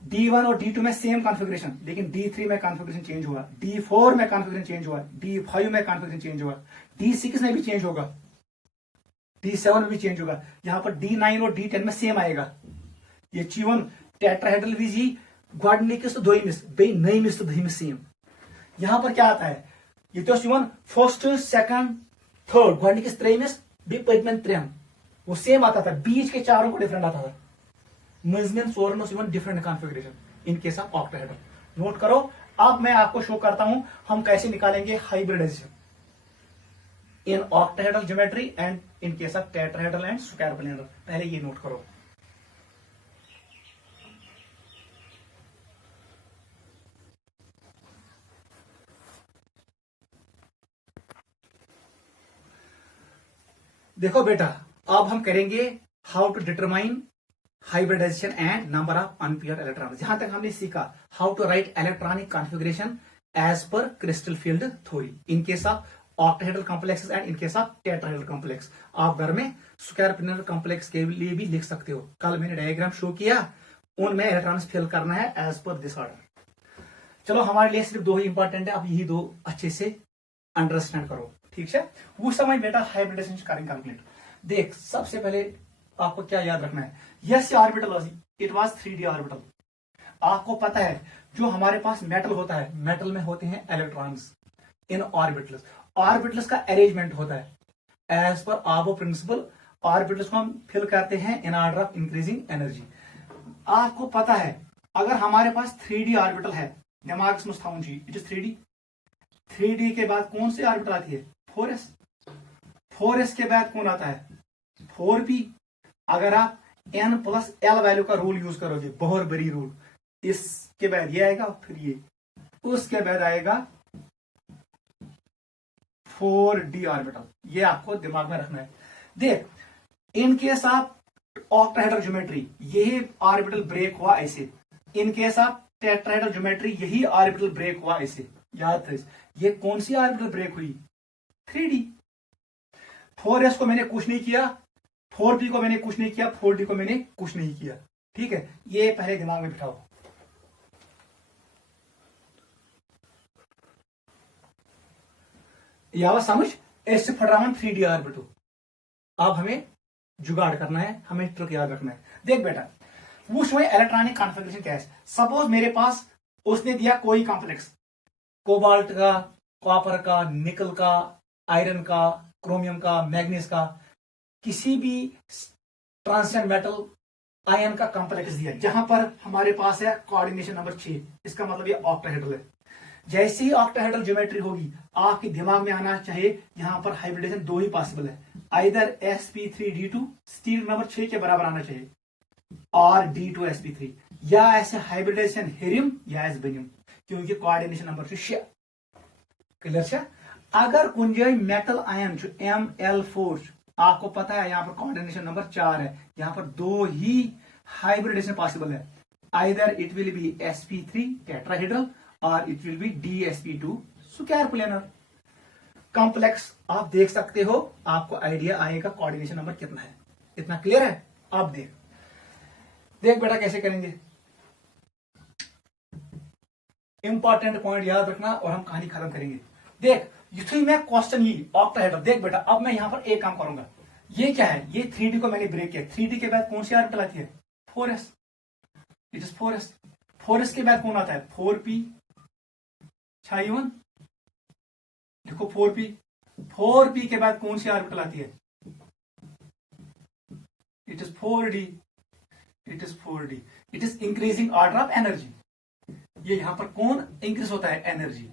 D1 और D2 में सेम कॉन्फ़िगरेशन, लेकिन D3 में कॉन्फ़िगरेशन चेंज हुआ, D4 में कॉन्फ़िगरेशन चेंज हुआ, D5 में कॉन्फ़िगरेशन चेंज हुआ, D6 में भी चेंज होगा, D7 में भी चेंज होगा। यहां पर D9 और D10 में सेम आएगा। ये चीवन टेट्राहेड्रल विजी गोडनिकस दोइमिस बे नईमिस दहिमिस सेम। यहां पर क्या आता है, ये तो चीवन फर्स्ट सेकंड थर्ड गोडनिकस त्रेमिस बे पदमेन त्रेम वो सेम आता था, बीच के चारों को डिफरेंट आता था। मजमेन सोरन even different configuration in case of octahedral. Note करो। अब मैं आपको शो करता हूं हम कैसे निकालेंगे hybridization in octahedral geometry and in case of tetrahedral and square planar. पहले ये नोट करो। देखो बेटा, अब हम करेंगे how to determine hybridization and number of unpaired electron. जहां तक हमने सीखा how to write electronic configuration as per crystal field theory in case of octahedral complexes and in case of tetrahedral complex. आप घर में स्क्वायर प्लेनर कॉम्प्लेक्स के लिए भी लिख सकते हो। कल मैंने डायग्राम शो किया, उनमें इलेक्ट्रॉन्स फिल करना है एज पर दिस ऑर्डर। चलो, हमारे लिए सिर्फ दो ही इंपॉर्टेंट है, अब यही दो अच्छे से अंडरस्टैंड करो, ठीक है। वो समय बेटा हाइब्रिडाइजेशन करेंगे कंप्लीट। देख, सबसे पहले आपको क्या याद रखना है, yes orbital it was 3D orbital. आपको पता है जो हमारे पास मेटल होता है, मेटल में होते हैं इलेक्ट्रॉन्स इन ऑर्बिटल्स। ऑर्बिटल्स का अरेंजमेंट होता है as per aufbau principal. Orbitals को हम फिल करते हैं in order of increasing energy. आपको पता है अगर हमारे पास 3D ऑर्बिटल है, दिमाग में था इट इज 3D। 3D के बाद कौन सी ऑर्बिटल आती है, 4s। 4s के बाद कौन आता है, 4p। अगर आप n+l वैल्यू का रूल यूज करोगे, बोहर बरी रूल, इसके बाद ये आएगा, फिर ये, उसके बाद आएगा 4d ऑर्बिटल। ये आपको दिमाग में रखना है। देख, इन केस ऑफ ऑक्टाहेड्रल ज्योमेट्री यही ऑर्बिटल ब्रेक हुआ ऐसे, इन केस ऑफ टेट्राहेड्रल ज्योमेट्री यही ऑर्बिटल ब्रेक हुआ ऐसे। याद रहे, ये कौन सी ऑर्बिटल ब्रेक हुई, 3D। 4s को मैंने कुछ नहीं किया, 4p को मैंने कुछ नहीं किया, 4d को मैंने कुछ नहीं किया, ठीक है। ये पहले दिमाग में बिठाओ। या समझ, ऐसे फटाफट 3D ऑर्बिटल। अब हमें जुगाड़ करना है, हमें ट्रिक याद रखना है। देख बेटा, वो इलेक्ट्रॉनिक कॉन्फ़िगरेशन क्या है। सपोज मेरे पास उसने दिया कोई कॉम्प्लेक्स, कोबाल्ट का, कॉपर का, निकल का, आयरन का, क्रोमियम का, मैग्नीज का, किसी भी ट्रांसेंडेंट मेटल आयन का कॉम्प्लेक्स दिया, जहां पर हमारे पास है कोऑर्डिनेशन नंबर 6। इसका मतलब ये ऑक्टाहेड्रल है। जैसे ही ऑक्टाहेड्रल ज्योमेट्री होगी, आपके दिमाग में आना चाहिए यहां पर हाइब्रिडेशन दो ही पॉसिबल है, आइदर sp3d2 स्टील नंबर 6 के बराबर आना चाहिए, और d2sp3, या ऐसे हाइब्रिडेशन हेरियम या एस्बेरियम, क्योंकि कोऑर्डिनेशन नंबर 6। क्लियर है। अगर कुंजय मेटल आयन जो Ml4, आपको पता है यहां पर कोऑर्डिनेशन नंबर 4 है, यहां पर दो ही हाइब्रिडेशन पॉसिबल है, either it will be sp3 tetrahedral और it will be dsp2 square planar. Complex आप देख सकते हो, आपको आइडिया आएगा कोऑर्डिनेशन नंबर कितना है। इतना क्लियर है। आप देख बेटा कैसे करेंगे, इंपॉर्टेंट पॉइंट याद रखना और हम कहानी खत्म करेंगे। देख, युथी में क्वेश्चन ही ऑक्टाहेड्रल। देख बेटा, अब मैं यहां पर एक काम करूंगा। ये क्या है, ये 3D को मैंने ब्रेक किया। 3D के बाद कौन सी ऑर्बिटल आती है, 4s। It is 4s। 4s के बाद कौन आता है, 4p। छाइवन देखो 4p। 4p के बाद कौन सी ऑर्बिटल आती है, it is 4d। It is 4d। It is increasing order of energy. ये यहां पर कौन इंक्रीज होता है, एनर्जी।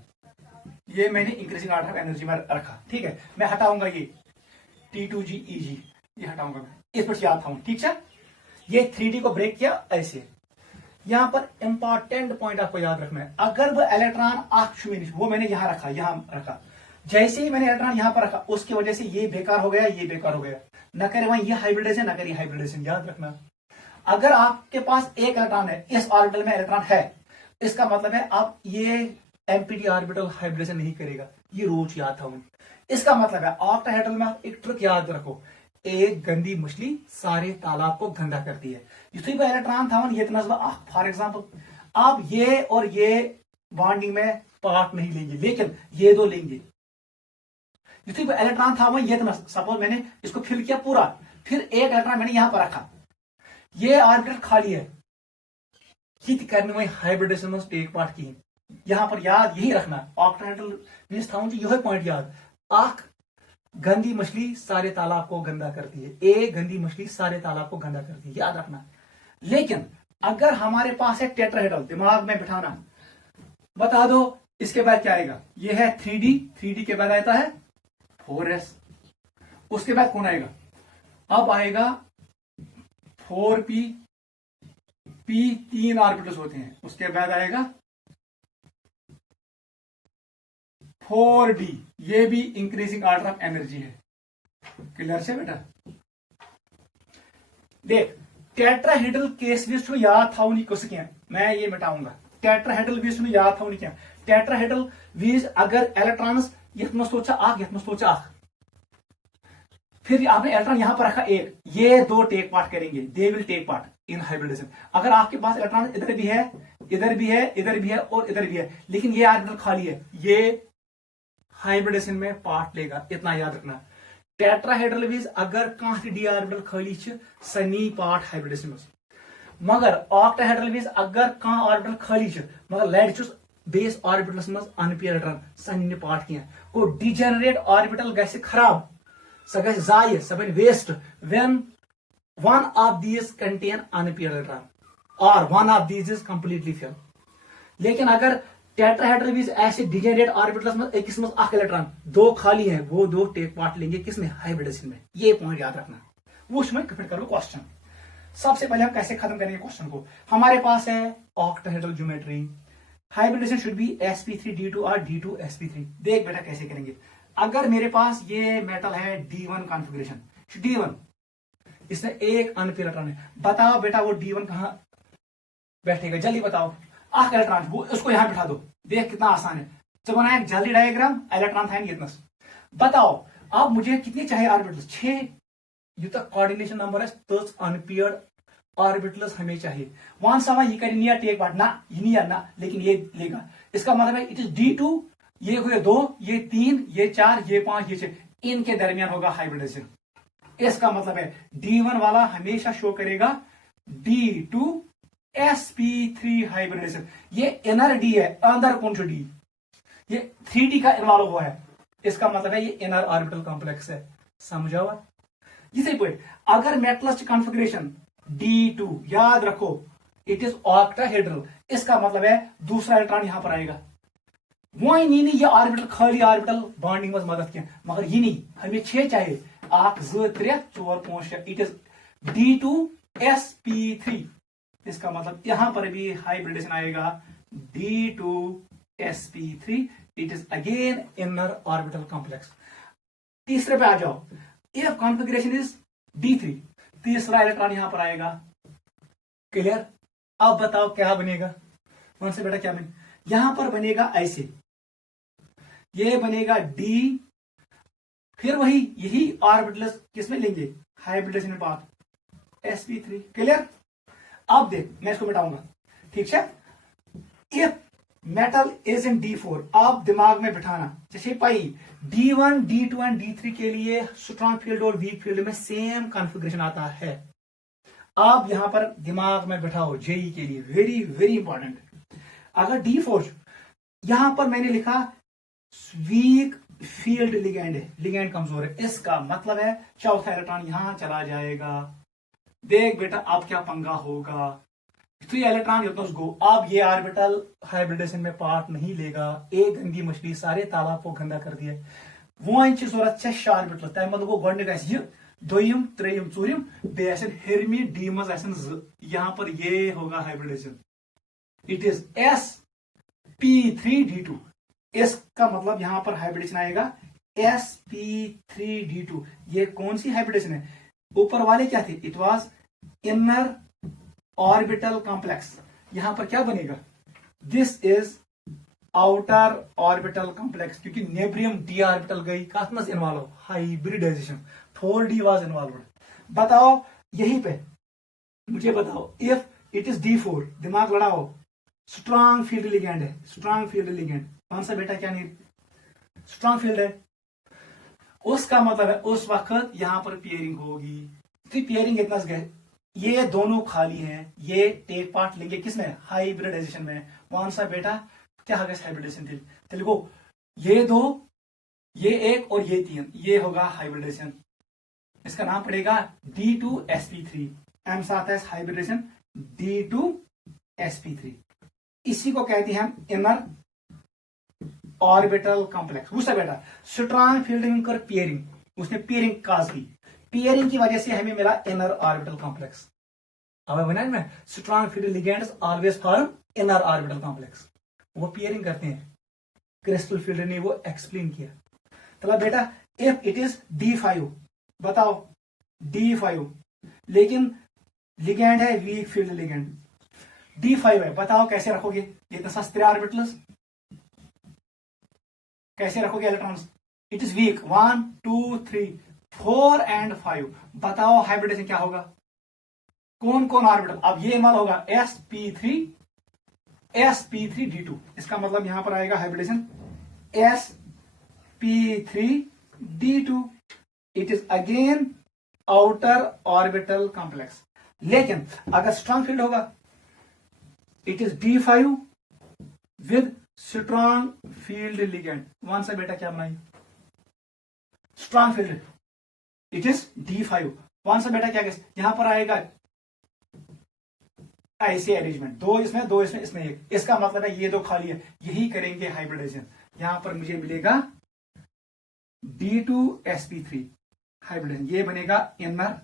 ये मैंने इंक्रीजिंग ऑर्डर ऑफ एनर्जी में रखा, ठीक है। मैं हटाऊंगा ये T2g Eg, ये हटाऊंगा मैं, इस पर याद था, ठीक है। ये 3D को ब्रेक किया ऐसे। यहां पर इंपॉर्टेंट पॉइंट आपको याद रखना है, अगर वो इलेक्ट्रॉन वो मैंने यहां रखा, यहां रखा, जैसे ही मैंने इलेक्ट्रॉन यहां पर रखा, उसकी वजह से ये बेकार हो गया, ये बेकार हो गया। न करे वहां ये हाइब्रिडेशन, न करे हाइब्रिडेशन। याद रखना, अगर आपके पास एक इलेक्ट्रॉन है, इस ऑर्बिटल में इलेक्ट्रॉन है, इसका मतलब है आप ये एमपीडी ऑर्बिटल हाइब्रिडेशन नहीं करेगा। ये रोज याद था। इसका मतलब है ऑक्टाहेड्रल में आप एक ट्रिक याद रखो, एक गंदी मछली सारे तालाब को गंदा करती है। युथुई बह इलेक्ट्रॉन थवन ये फॉर एग्जांपल आप ये और ये बॉन्डिंग में पार्ट नहीं लेंगे, लेकिन ये दो लेंगे। युथुई बह इलेक्ट्रॉन थवन ये सपोज मैंने इसको फिल किया पूरा, फिर एक इलेक्ट्रॉन मैंने यहां पर रखा, ये ऑर्बिटल खाली है, ये करने में हाइब्रिडेशन में टेक पार्ट की। यहां पर याद यही रखना, ऑक्टाहेड्रल मींस थवन यही पॉइंट याद, आख गंदी मछली सारे तालाब को गंदा करती है, एक गंदी मछली सारे तालाब को गंदा करती है, याद रखना। लेकिन अगर हमारे पास है टेट्राहेड्रल, दिमाग में बिठाना, बता दो इसके बाद क्या आएगा। ये है 3D, 3D के बाद आता है 4s, उसके बाद कौन आएगा, अब आएगा 4p, p 3 ऑर्बिटल्स होते हैं, उसके बाद आएगा 4d, ये भी इंक्रीजिंग ऑर्डर ऑफ एनर्जी है। क्लियर से बेटा। देख टेट्राहेड्रल केस विच याद था कस क्या, मैं ये मिटाऊंगा। टेट्राहेड्रल वीज याद था क्या, टेट्राहेड्रल वीज अगर इलेक्ट्रॉन्स यथ मज सोचा आख, यथ मज सोचा आख, फिर आपने इलेक्ट्रॉन यहां पर रखा एक, ये दो टेक पार्ट करेंगे, they will take part in hybridization. अगर आपके पास इलेक्ट्रॉन इधर भी है, इधर भी है, इधर भी है और इधर भी है, लेकिन ये ऑर्बिटल खाली है, ये हाइब्रिडेशन में पार्ट लेगा, इतना याद रखना। टेट्राहेड्रल वीज अगर कह डी ऑर्बिटल खाली सनी पार्ट हाइब्रिडेशन में, मगर ऑक्टाहेड्रल वीज अगर कह ऑर्बिटल खाली मगर लड़ बेस ऑर्बिटलस मज अनपेयर इलेक्ट्रॉन सनी पार्ट कह, गो डिजेनरेट ऑर्बिटल गसे खराब, सह गसे जाय, सह बन best when one of these contain unpaired electron और one of these is completely fill. लेकिन अगर टेट्राहेड्रल वीज ऐसे डिजेनरेट ऑर्बिटल्स में एक मज अख इलेक्ट्रॉन, दो खाली हैं, वो दो टेक पार्ट लेंगे किसमें, हाइब्रिडेशन में। ये पॉइंट याद रखना। वो उसमें फिर करो क्वेश्चन। सबसे पहले हम कैसे खत्म करेंगे क्वेश्चन को, हमारे पास है octahedral geometry, hybridization should be sp3d2 और d2sp3। देख बेटा कैसे करेंगे। अगर मेरे पास ये मेटल है D1 कॉन्फ़िगरेशन, D1 इसमें एक अनपेयर इलेक्ट्रॉन है, बताओ बेटा वो D1 कहां बैठेगा, जल्दी बताओ। आख इलेक्ट्रॉन वो उसको यहां बिठा दो, देख कितना आसान है। जब बनाया जल्दी डायग्राम, इलेक्ट्रॉन था इतना, बताओ अब मुझे कितने चाहिए ऑर्बिटल्स, 6। ये तक कोऑर्डिनेशन नंबर है, तो अनपेयर्ड ऑर्बिटल्स हमें चाहिए। वन समय ये करें टेक पार्ट ना, ये नहीं आना, लेकिन ये लेगा। इसका मतलब है इट इज D2, ये हुए 2, ये 3, ये 4, ये 5, ये 6, इनके दरमियान होगा हाइब्रिडेशन। इसका मतलब है D1 वाला हमेशा शो करेगा D2sp3 हाइब्रिडेशन। ये इनर D है, अंदर कौन सा D, ये 3D का इन्वॉल्व हुआ है, इसका मतलब है ये इनर ऑर्बिटल कॉम्प्लेक्स है। समझा हुआ। इसी पॉइंट अगर मेटल्स कॉन्फ़िगरेशन D2, याद रखो इट इज ऑक्टाहेड्रल, इसका मतलब है दूसरा इलेक्ट्रॉन यहां पर आएगा। वो ही नहीं ये ऑर्बिटल खाली ऑर्बिटल बॉन्डिंग में मदद किया, मगर ये नहीं, हमें 6 चाहिए, 8 2 3 4 5 6, इट इज D2sp3। इसका मतलब यहां पर भी हाइब्रिडेशन आएगा D2sp3, it is again inner orbital complex. तीसरे पे आ जाओ, इफ कॉन्फ़िगरेशन इज D3, तीसरा इलेक्ट्रॉन यहां पर आएगा। क्लियर। अब बताओ क्या बनेगा, कौन से बेटा क्या बने, यहां पर बनेगा ऐसे, ये बनेगा D, फिर वही यही ऑर्बिटल्स किसमें लेंगे, हाइब्रिडेशन में पार्ट sp3। क्लियर। अब देख मैं इसको मिटाऊंगा, ठीक है। If metal is in D4, आप दिमाग में बिठाना, जैसे पाई D1, D2 एंड D3 के लिए स्ट्रॉन्ग फील्ड और वीक फील्ड में सेम कॉन्फ़िगरेशन आता है। आप यहां पर दिमाग में बिठाओ जेई के लिए, वेरी वेरी इंपॉर्टेंट। अगर D4 यहां पर मैंने लिखा वीक फील्ड लिगेंड है, लिगेंड कमजोर है, इसका मतलब है चौथा इलेक्ट्रॉन यहां चला जाएगा। देख बेटा अब क्या पंगा होगा, तो ये इलेक्ट्रॉन गो, अब ये ऑर्बिटल हाइब्रिडेशन में पार्ट नहीं लेगा, एक गंदी मछली सारे तालाब को गंदा कर दिया। वो जरूरत 6 ऑर्बिटल, तम मतलब गो गोडनिक यह दोयम त्रेयम चूरिम बेसन हेरमी डी मज यहां पर ये होगा हाइब्रिडेशन, इट इज sp3d2। इसका मतलब यहां पर हाइब्रिडेशन आएगा sp3d2। ये कौन सी हाइब्रिडेशन है, ऊपर वाले क्या थे, it was inner orbital complex, यहां पर क्या बनेगा, this is outer orbital complex, क्योंकि नेब्रियम डी ऑर्बिटल गई कथ मज involve, hybridisation 4d was involve. बताओ यहीं पे मुझे बताओ, इफ इट इज D4, दिमाग लड़ाओ, स्ट्रॉन्ग फील्ड लिगेंड है, स्ट्रॉन्ग फील्ड लिगेंड कौन सा बेटा, क्या नहीं स्ट्रॉन्ग फील्ड है, उसका मतलब है उस वक्त यहां पर पियरिंग होगी। तो पियरिंग इतना गए, ये दोनों खाली हैं, ये टेक पार्ट लेंगे किसमें, हाइब्रिडाइजेशन में। कौन सा बेटा, क्या होगा हाइब्रिडाइजेशन तेलुगु, ये दो, ये एक और ये तीन, ये होगा हाइब्रिडेशन। इसका नाम पड़ेगा D2sp3, एम साथ है हाइब्रिडेशन D2sp3। इसी को कहते हैं हम इनर ऑर्बिटल कॉम्प्लेक्स। दूसरा बेटा स्ट्रॉन्ग फील्ड कर पियरिंग, उसने पियरिंग काज की, पियरिंग की वजह से हमें मिला इनर ऑर्बिटल कॉम्प्लेक्स। अब बना में strong field ligands always form inner orbital complex, वो पियरिंग करते हैं। क्रिस्टल फील्ड ने वो एक्सप्लेन किया। तो बेटा इफ इट इज D5, बताओ D5, लेकिन लिगेंड है वीक फील्ड लिगेंड, D5 है, बताओ कैसे रखोगे, ये इतना सस्ते ऑर्बिटल्स कैसे रखोगे electrons, it is weak, 1 2 3 4 and 5, बताओ हाइब्रिडेशन क्या होगा, कौन कौन ऑर्बिटल, अब ये इन्वॉल्व होगा sp3D2, इसका मतलब यहां पर आएगा hybridization sp3D2, it is again outer orbital complex. लेकिन अगर स्ट्रॉन्ग फील्ड होगा, it is D5 with strong field ligand, कौन सा बेटा क्या बनाई, strong field, it is D5, कौन सा बेटा क्या, यहां पर आएगा ऐसे अरेंजमेंट, दो इसमें दो इसमें इसमें एक, इसका मतलब है ये दो खाली है, यही करेंगे हाइब्रिडेशन। यहां पर मुझे मिलेगा D2sp3 हाइब्रिडेशन, ये बनेगा इनर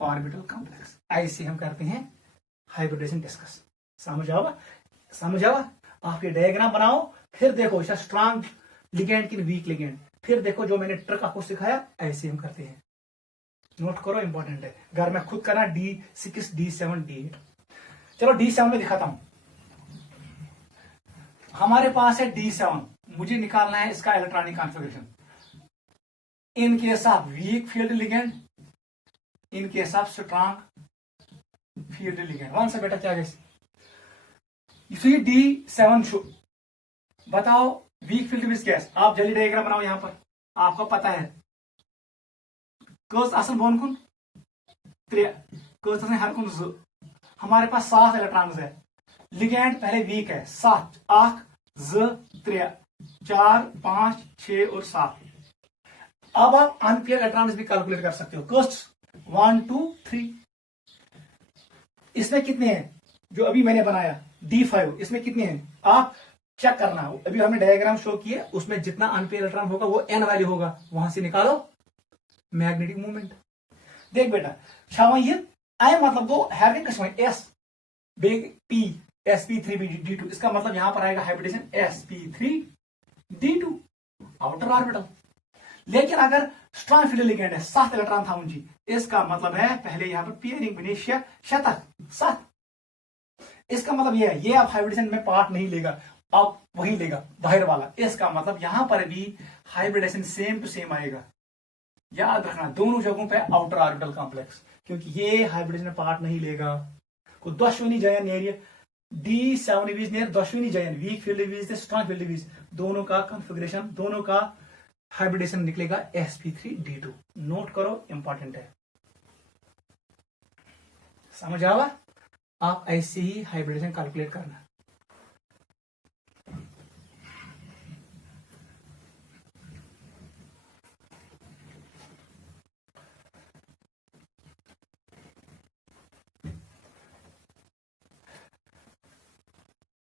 ऑर्बिटल कॉम्प्लेक्स। ऐसे हम करते हैं हाइब्रिडेशन डिस्कस। समझ आवा आप ये डायग्राम बनाओ, फिर देखो स्ट्रॉन्ग लिगेंड की वीक लिगेंड, फिर देखो जो मैंने ट्रिक आपको सिखाया, ऐसे हम करते हैं। नोट करो, इंपॉर्टेंट है, घर में खुद करना। D6 D7 D8। चलो D7 में दिखाता हूं। हमारे पास है D7, मुझे निकालना है इसका electronic configuration in case of weak field ligand, in case of strong field ligand. कौन सा बेटा क्या है, D7 शो, बताओ वीक फील्ड विद गैस, आप जल्दी डायग्राम बनाओ। यहां पर आपको पता है कस असल बोन कुन 3 कस हर कुन 2, हमारे पास 7 इलेक्ट्रॉन्स है, लिगेंड पहले वीक है, 7 8 2 3 4 5 6 और 7। अब आप अनपेयर इलेक्ट्रॉन्स भी कैलकुलेट कर सकते हो, कस्ट 1 2 3, इसमें कितने हैं जो अभी मैंने बनाया D5, इसमें कितने हैं आप चेक करना। अभी हमने डायग्राम शो किए, उसमें जितना अनपेयर इलेक्ट्रॉन होगा वो n वैल्यू होगा, वहां से निकालो मैग्नेटिक मूवमेंट। देख बेटा छावा ये आई मतलब दो हैविंग S P sp3D2, इसका मतलब यहां पर आएगा हाइब्रिडेशन sp3D2 आउटर ऑर्बिटल। लेकिन अगर स्ट्रॉन्ग फील्ड लिगेंड है, 7 इलेक्ट्रॉन था उनकी, इसका मतलब है पहले यहां पर पियरिंग बनी शतक 7, इसका मतलब यह है ये अब हाइब्रिडेशन में पार्ट नहीं लेगा, अब वही लेगा बाहर वाला, इसका मतलब यहां पर भी हाइब्रिडेशन सेम टू सेम आएगा। याद रखना दोनों जगहों पे आउटर ऑर्बिटल कॉम्प्लेक्स, क्योंकि ये हाइब्रिडेशन में पार्ट नहीं लेगा। को दशवनी जयन एरिया D7 डिवीज नियर दशवनी जयन, वीक फील्ड डिवीज स्ट्रॉन्ग फील्ड डिवीज, दोनों का कॉन्फ़िगरेशन, दोनों का हाइब्रिडेशन निकलेगा sp3D2। नोट करो, इंपॉर्टेंट है, समझ आवा। आप ऐसे ही हाइब्रिडेशन कैलकुलेट करना।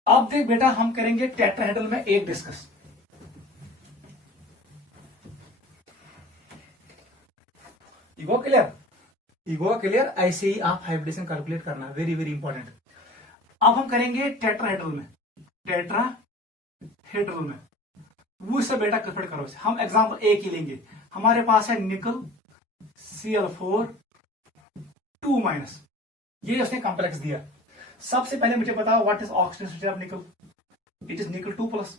अब देख बेटा हम करेंगे टेट्राहेड्रल में एक डिस्कस। ईगो क्लियर, ऐसे ही आप हाइब्रिडेशन कैलकुलेट करना, वेरी वेरी इंपॉर्टेंट। अब हम करेंगे टेट्राहेड्रल में वो सब बेटा कैलकुलेट करो। हम एग्जांपल एक ही लेंगे, हमारे पास है निकल Cl4 2-, ये उसने कॉम्प्लेक्स दिया। सबसे पहले मुझे बताओ what is oxidation state of nickel, it is निकल 2+।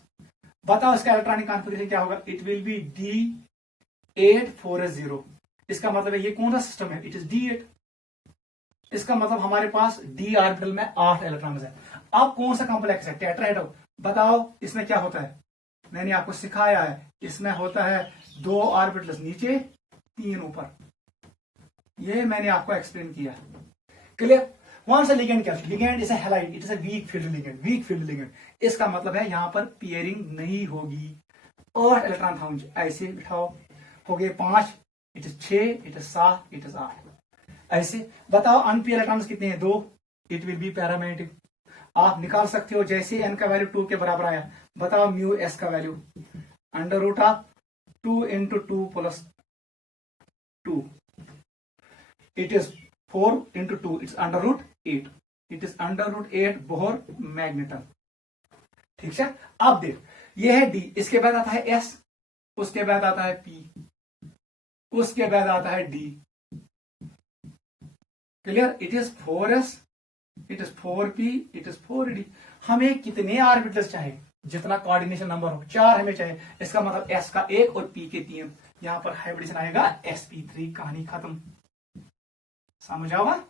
बताओ इसका इलेक्ट्रॉनिक कॉन्फ़िगरेशन क्या होगा, it will B D8 4s0, इसका मतलब है ये कौन सा सिस्टम है, इट इज D8। इसका मतलब हमारे पास d ऑर्बिटल में 8 इलेक्ट्रॉन है। अब कौन सा कॉम्प्लेक्स है, टेट्राहेड्रल। बताओ इसमें क्या होता है, मैंने आपको सिखाया है, इसमें होता है 2 ऑर्बिटल्स नीचे 3 ऊपर, ये मैंने आपको एक्सप्लेन किया। क्लियर। कौन सा लिगेंड, क्या ligand is halide, it is a weak field ligand, weak field ligand. इसका मतलब है यहां पर पेयरिंग नहीं होगी। 8 इलेक्ट्रॉन था, ऐसे बिठाओ, हो गए 5, it is 6, it is 7, it is 8। ऐसे बताओ अनपेयर इलेक्ट्रॉन्स कितने हैं, 2, इट विल बी पैरामैग्नेटिक। आप निकाल सकते हो, जैसे n का वैल्यू 2 के बराबर आया, बताओ म्यू s का value √2 into 2 plus 2, it is 4 into 2, it's √8, it is √8 Bohr magneton. ठीक है। अब देख, ये है D, इसके बाद आता है S, उसके बाद आता है P, उसके बाद आता है D। Clear. It is 4s, it is 4p, it is 4d। हमें कितने ऑर्बिटल्स चाहिए, जितना कोऑर्डिनेशन नंबर हो, 4 हमें चाहिए। इसका मतलब s का 1 और p के 3, यहां पर हाइब्रिडेशन आएगा sp3, कहानी खत्म। समझ आओगा,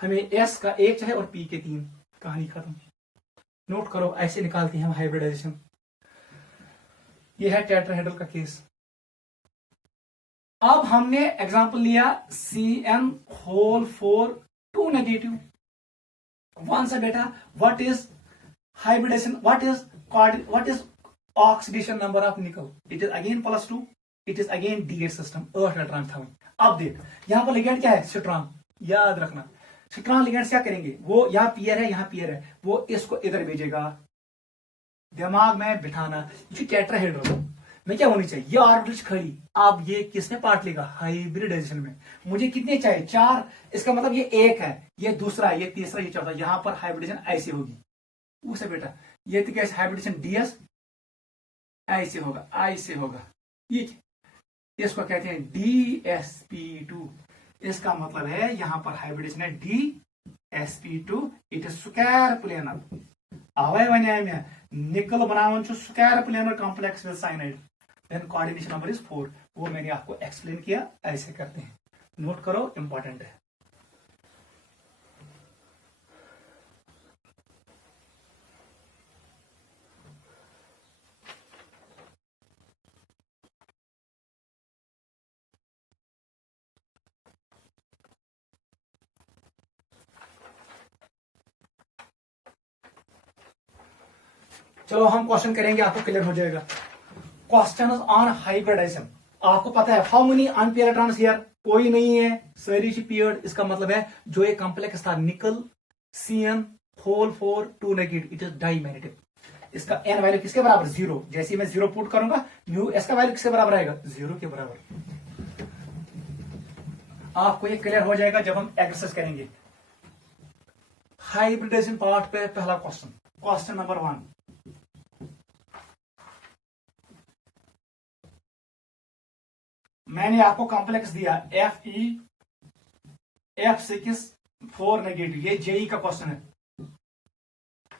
हमें s का 1 चाहिए और p के 3, कहानी खत्म। नोट करो, ऐसे निकालते हैं हम हाइब्रिडाइजेशन। यह है टेट्राहेड्रल का केस। अब हमने एग्जांपल लिया CN4 2 नेगेटिव। वन से बेटा, what is hybridization, what is oxidation number of nickel, it is again +2, it is again D8 system, 8 electron था। अब देख यहां पर लिगेंड क्या है, स्ट्रॉन्ग, याद रखना। स्ट्रॉन्ग लिगेंड क्या करेंगे, वो यहाँ पियर है, यहाँ पियर है, वो इसको इधर भेजेगा। दिमाग में बिठाना, ये टेट्राहेड्रल में क्या होनी चाहिए, ये ऑर्बिटल्स खड़ी। अब ये किसने पार्ट लेगा, हाइब्रिडाइजेशन में। मुझे कितने चाहिए, 4। इसका मतलब ये 1 है, ये दूसरा, ये तीसरा, ये चौथा। यहां पर हाइब्रिडेशन ऐसे होगी, उसे बेटा ये तो कैसे हाइब्रिडेशन DS ऐसे होगा, ऐसे होगा। ये इसको कहते हैं DsP2। इसका मतलब है यहां पर हाइब्रिडेशन है DsP2, it is square planar. आवे वने में निकल बनावन square planar complex with cyanide, then coordination number is 4। वो मैंने आपको एक्सप्लेन किया, ऐसे करते हैं। नोट करो, इंपॉर्टेंट है। चलो हम क्वेश्चन करेंगे, आपको क्लियर हो जाएगा। Question on hybridization. आपको पता है how many unpair electrons here, कोई नहीं है, सारी पेयर्ड। इसका मतलब है जो एक कॉम्प्लेक्स था निकल CN4 2 negative, it is diamagnetic. इसका n वैल्यू किसके बराबर, 0। जैसे मैं 0 पुट करूंगा, म्यू s का वैल्यू किसके बराबर आएगा, 0 के बराबर। आपको ये क्लियर हो जाएगा जब हम एक्सरसाइज करेंगे। हाइब्रिडाइजेशन पार्ट पे पहला क्वेश्चन, क्वेश्चन नंबर 1। मैंने आपको कॉम्प्लेक्स दिया Fe F6 4 नेगेटिव, ये JE का क्वेश्चन है।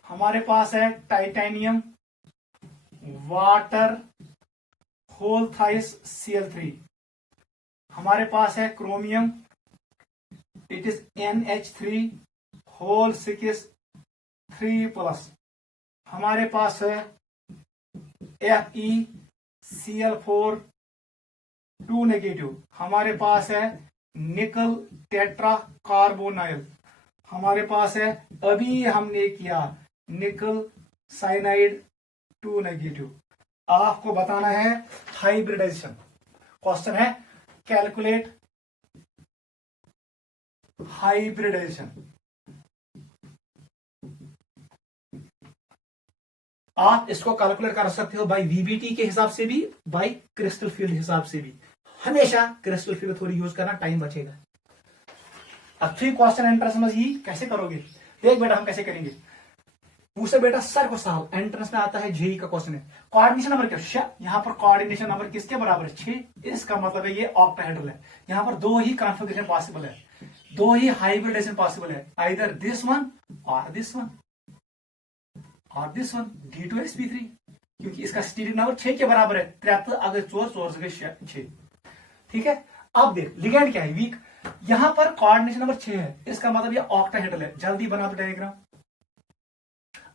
हमारे पास है titanium, water, whole thighs Cl3। हमारे पास है chromium, it is NH3 whole 6 3+। हमारे पास है FeCl4 2 नेगेटिव। हमारे पास है निकल टेट्रा कार्बोनाइल। हमारे पास है अभी हमने किया निकल साइनाइड 2 नेगेटिव। आपको बताना है हाइब्रिडाइजेशन। क्वेश्चन है कैलकुलेट हाइब्रिडाइजेशन। आप इसको कैलकुलेट कर सकते हो बाय VBT के हिसाब से भी, बाय क्रिस्टल फील्ड हिसाब से भी। हमेशा क्रिस्टल फील्ड थोड़ी यूज करना, टाइम बचेगा। अब 3 क्वेश्चन एंट्रेंस में ही कैसे करोगे, देख बेटा हम कैसे करेंगे। पूछे बेटा सर को साल एंट्रेंस में आता है JE का क्वेश्चन है, कोऑर्डिनेशन नंबर क्या, यहाँ पर कोऑर्डिनेशन नंबर किसके बराबर है, 6। इसका मतलब है ये ऑक्टाहेड्रल है। यहाँ पर 2 ही कॉन्फ़िगरेशन पॉसिबल है, 2 ही हाइब्रिडेशन पॉसिबल है, आइदर दिस वन और दिस वन और दिस वन, D2sp3, क्योंकि इसका स्टीरिक नंबर 6 के बराबर है। 73 अगर 4 गए 6। ठीक है। अब देख लिगेंड क्या है, वीक। यहां पर कोऑर्डिनेशन नंबर 6 है, इसका मतलब ये ऑक्टाहेड्रल है। जल्दी बना दो डायग्राम।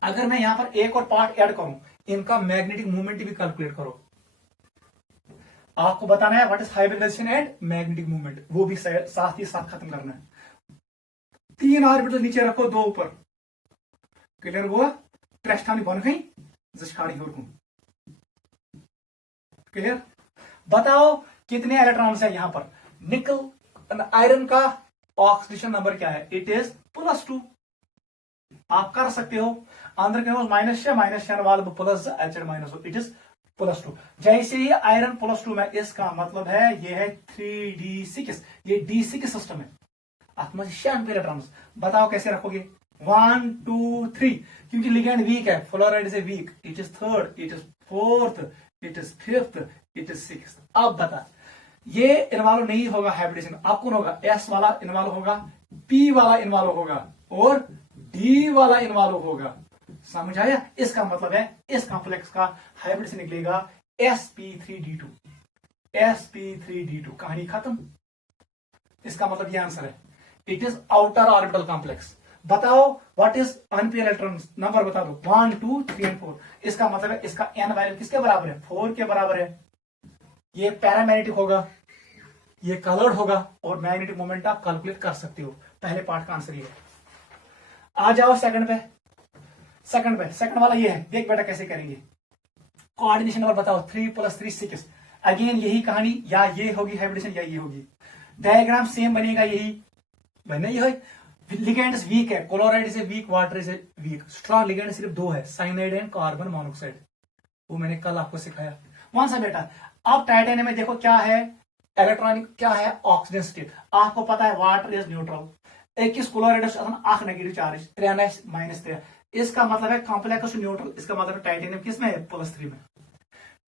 अगर मैं यहां पर एक और पार्ट ऐड करूं, इनका मैग्नेटिक मूवमेंट भी कैलकुलेट करो। आपको बताना है what is hybridization and magnetic movement, वो भी साथ ही साथ खत्म करना है। 3 ऑर्बिटल नीचे रखो, 2 ऊपर। क्लियर हुआ? ट्रेस्टानी बन गई जिसखाड़ी क्लियर। बताओ कितने इलेक्ट्रॉन्स है यहां पर। निकल आयरन का ऑक्सीडेशन नंबर क्या है? It is +2। आप कर सकते हो, अंदर के माइनस वाल plus H minus, it is +2। जैसे ही आयरन +2 में, इसका मतलब है ये है 3d6, ये d6 सिस्टम है। आप इलेक्ट्रॉन्स बताओ कैसे रखोगे? 1 2 3, क्योंकि लिगेंड वीक है, fluoride is weak, it is 3rd, it is 4th, it is 5th, it is 6th। अब बता, ये इन्वॉल्व नहीं होगा हाइब्रिडेशन। अब कौन होगा? S वाला इन्वॉल्व होगा, P वाला इन्वॉल्व होगा और D वाला इन्वॉल्व होगा। समझ आया? इसका मतलब है इस कॉम्प्लेक्स का हाइब्रिडेशन निकलेगा sp3d2, sp3d2। कहानी खत्म। इसका मतलब ये आंसर है, it is outer orbital complex. बताओ what is unpaired electron number, बता दो। 1 2 3 एंड 4। इसका मतलब है इसका n वैल्यू किसके बराबर है? 4 के बराबर है। ये पैरामैग्नेटिक होगा, ये कलर्ड होगा, और मैग्नेटिक मोमेंट आप कैलकुलेट कर सकते हो। पहले पार्ट का आंसर ये है। आ जाओ सेकंड पे। सेकंड वाला ये है, देख बेटा कैसे करेंगे। कोऑर्डिनेशन नंबर बताओ। 3 + 3 6। अगेन यही कहानी, या ये होगी हाइब्रिडेशन या ये होगी। डायग्राम सेम बनेगा, यही बने। ये लिगेंड्स वीक है, chloride is weak, water is weak. Strong ligand सिर्फ 2 है, साइनाइड एंड कार्बन मोनोऑक्साइड। वो मैंने कल आपको सिखाया। वहां से बेटा अब टाइटेनियम में देखो क्या है, इलेक्ट्रॉनिक क्या है, ऑक्सीजन स्टेट। आपको पता है वाटर इज न्यूट्रल। एक क्लोराइड नेगेटिव चार्ज, 3 इसका मतलब है कॉम्प्लेक्स न्यूट्रल। इसका मतलब है टाइटेनियम किस में है? +3 में।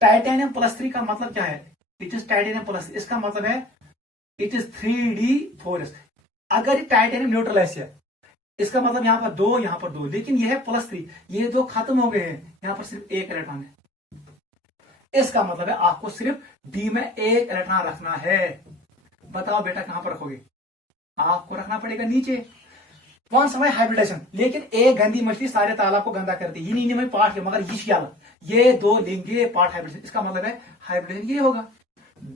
टाइटेनियम +3 का मतलब क्या है? इट इज टाइटेनियम प्लस, इसका मतलब है इट इज 3d4s। अगर टाइटेनियम न्यूट्रल है, इसका मतलब यहां पर 2, यहां पर 2, लेकिन यह है +3, ये 2 खत्म हो गए हैं, यहां पर सिर्फ 1 इलेक्ट्रॉन है। इसका मतलब है आपको सिर्फ डी में 1 इलेक्ट्रॉन रखना है। बताओ बेटा कहां पर रखोगे? आपको रखना पड़ेगा नीचे। कौन समय हाइब्रिडेशन। लेकिन एक गंदी मछली सारे तालाब को गंदा करती है, ये नहीं पार्ट है, मगर ये 2 लेंगे पार्ट हाइब्रिडेशन। इसका मतलब है हाइब्रिडेशन ये होगा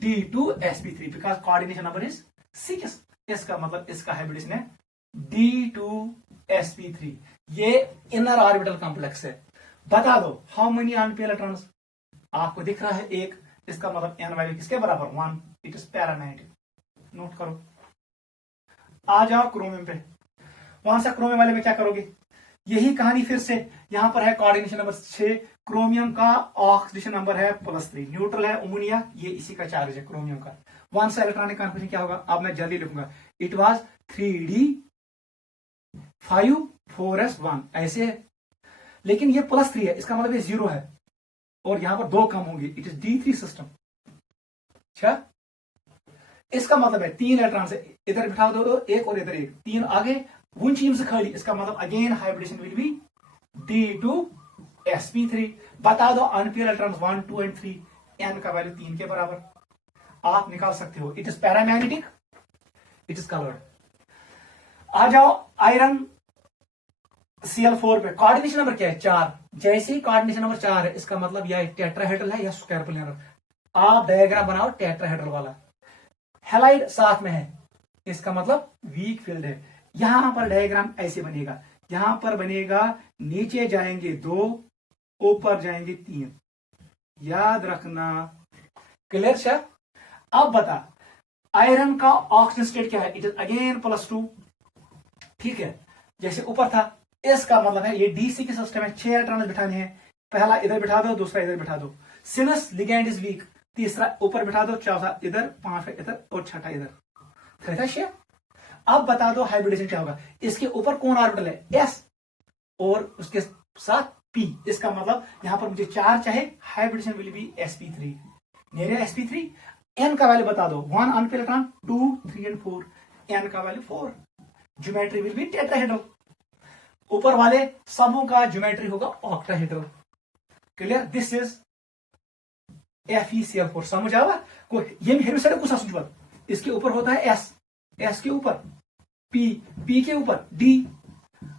D2sp3, because coordination number is 6। इसका मतलब इसका हाइब्रिडेशन है D2sp3। ये इनर ऑर्बिटल कॉम्प्लेक्स है। बता दो हाउ मेनी अनपेयर इलेक्ट्रॉन्स। आपको दिख रहा है 1, इसका मतलब n वैल्यू किसके बराबर? 1। It is paramagnetic. नोट करो। आ जाओ क्रोमियम पे। वहां से क्रोमियम वाले में क्या करोगे? यही कहानी फिर से। यहां पर है कोऑर्डिनेशन नंबर 6, क्रोमियम का ऑक्सीडेशन नंबर है +3, न्यूट्रल है अमोनिया, ये इसी का चार्ज है क्रोमियम का। वन से इलेक्ट्रॉनिक कॉन्फिगरेशन क्या होगा? अब मैं जल्दी लिखूंगा। इट वाज 3d5 4s1 ऐसे है, लेकिन ये +3 है, इसका मतलब ये 0 है, और यहां पर 2 कम होंगे। It is D3 system. अच्छा, इसका मतलब है 3 इलेक्ट्रॉन से इधर बिठा दो 1 और इधर 1, 3 आगे वुंचीम से खाली। इसका मतलब again hybridisation will B D2sp3। बता दो अनपेयर इलेक्ट्रॉन्स 1 2 एंड 3, n का वैल्यू 3 के बराबर आप निकाल सकते हो। It is paramagnetic, it is coloured. आ जाओ आयरन Cl4 पे। कोऑर्डिनेशन नंबर क्या है? 4। जैसे ही कोऑर्डिनेशन नंबर 4 है, इसका मतलब या टेट्राहेड्रल है या स्क्वायर प्लेनर। आप डायग्राम बनाओ टेट्राहेड्रल वाला। हैलाइड साथ में है, इसका मतलब वीक फील्ड है। यहां पर डायग्राम ऐसे बनेगा, यहां पर बनेगा नीचे जाएंगे 2, ऊपर जाएंगे 3। याद रखना। क्लियर है? अब बता आयरन का ऑक्सीजन स्टेट क्या है? It is again +2। ठीक है, जैसे ऊपर था। इसका मतलब है ये D6 सिस्टम है, 6 इलेक्ट्रॉन बिठाने हैं। पहला इधर बिठा दो, दूसरा इधर बिठा दो। सिनस लिगेंड इज वीक, तीसरा ऊपर बिठा दो, चौथा इधर, पांचवा इधर और छठा इधर। अब बता दो हाइब्रिडेशन क्या होगा। इसके ऊपर कौन ऑर्बिटल है? S, और उसके साथ P। इसका मतलब यहां पर मुझे 4 चाहे, हाइब्रिडेशन विल बी sp3। मेरे sp3 n का वैल्यू बता दो। 1 अनपेयर इलेक्ट्रॉन, 2 3 एंड 4, n का value 4। Geometry will be tetrahedral. ऊपर वाले सबों का ज्योमेट्री होगा octahedral. Clear? This is FeCl4। समझ आवा? ये हेरु सारे कुछ इसके ऊपर होता है एस, एस के ऊपर पी, पी के ऊपर डी।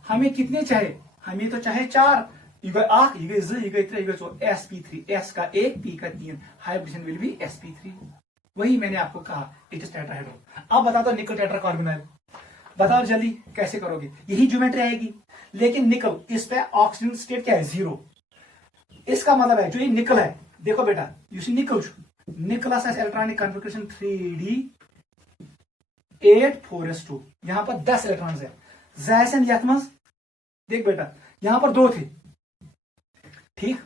हमें कितने चाहे, हमें तो चाहे 4, ये गए 8, ये गए 2, ये गए 3, ये गए 4, sp3, s का 1, p का 3, हाइब्रिडेशन विल बी sp3। वही मैंने आपको कहा, इट इज टेट्राहेड्रल। अब बता दो निकल टेट्राकार्बोनाइल, बताओ जल्दी कैसे करोगे, यही ज्योमेट्री आएगी। लेकिन निकल, इस पे ऑक्सीजन स्टेट क्या है, 0। इसका मतलब है जो ये निकल है, देखो बेटा यू सी निकल, Nicholas S electronic configuration 3d8 4s2, यहां पर 10 इलेक्ट्रॉन्स है। जैसन यथमस देख बेटा यहां पर 2 थे, ठीक।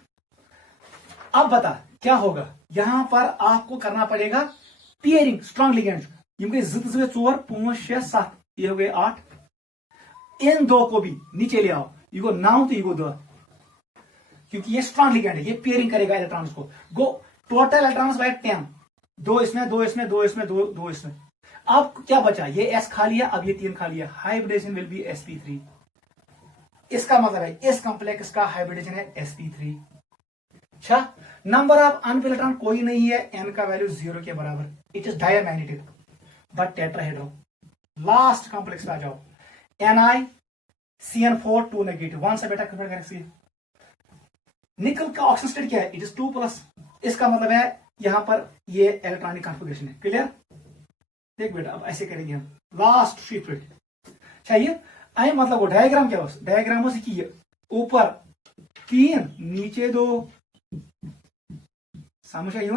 अब बता क्या होगा, यहां पर आपको करना पड़ेगा पेयरिंग स्ट्रॉन्ग लिगेंड। इनके 2 4 5 6 7, ये हो गए 8। इन 2 को भी नीचे ले आओ, ये 9 तो ये 2, क्योंकि ये स्ट्रॉन्ग लिगेंड है, ये पेयरिंग करेगा इलेक्ट्रॉन्स को। गो टोटल इलेक्ट्रॉन्स बाय 10, 2 इसमें 2 इसमें 2 इसमें 2 इसमें। अब क्या बचा, ये s खा लिया, अब ये 3 खा लिया, हाइब्रिडेशन विल बी sp3। इसका मतलब है इस कॉम्प्लेक्स का हाइब्रिडेशन है sp3। अच्छा, नंबर ऑफ अनफिल्ड इलेक्ट्रॉन कोई नहीं है, n का वैल्यू 0 के बराबर, it is diamagnetic but tetrahedral. Last complex पे आ जाओ, NiCN4 2 नेगेटिव, 1 से बेटा कंपेयर करेंगे। निकल का ऑक्सीजन स्टेट क्या है, इट इज 2+। इसका मतलब है यहां पर ये इलेक्ट्रॉनिक कॉन्फ़िगरेशन है, क्लियर। देख बेटा अब ऐसे करेंगे हम, लास्ट शीट चाहिए। आई मतलब वो डायग्राम क्या हो, डायग्राम से की ऊपर 3 नीचे 2, समझ आई।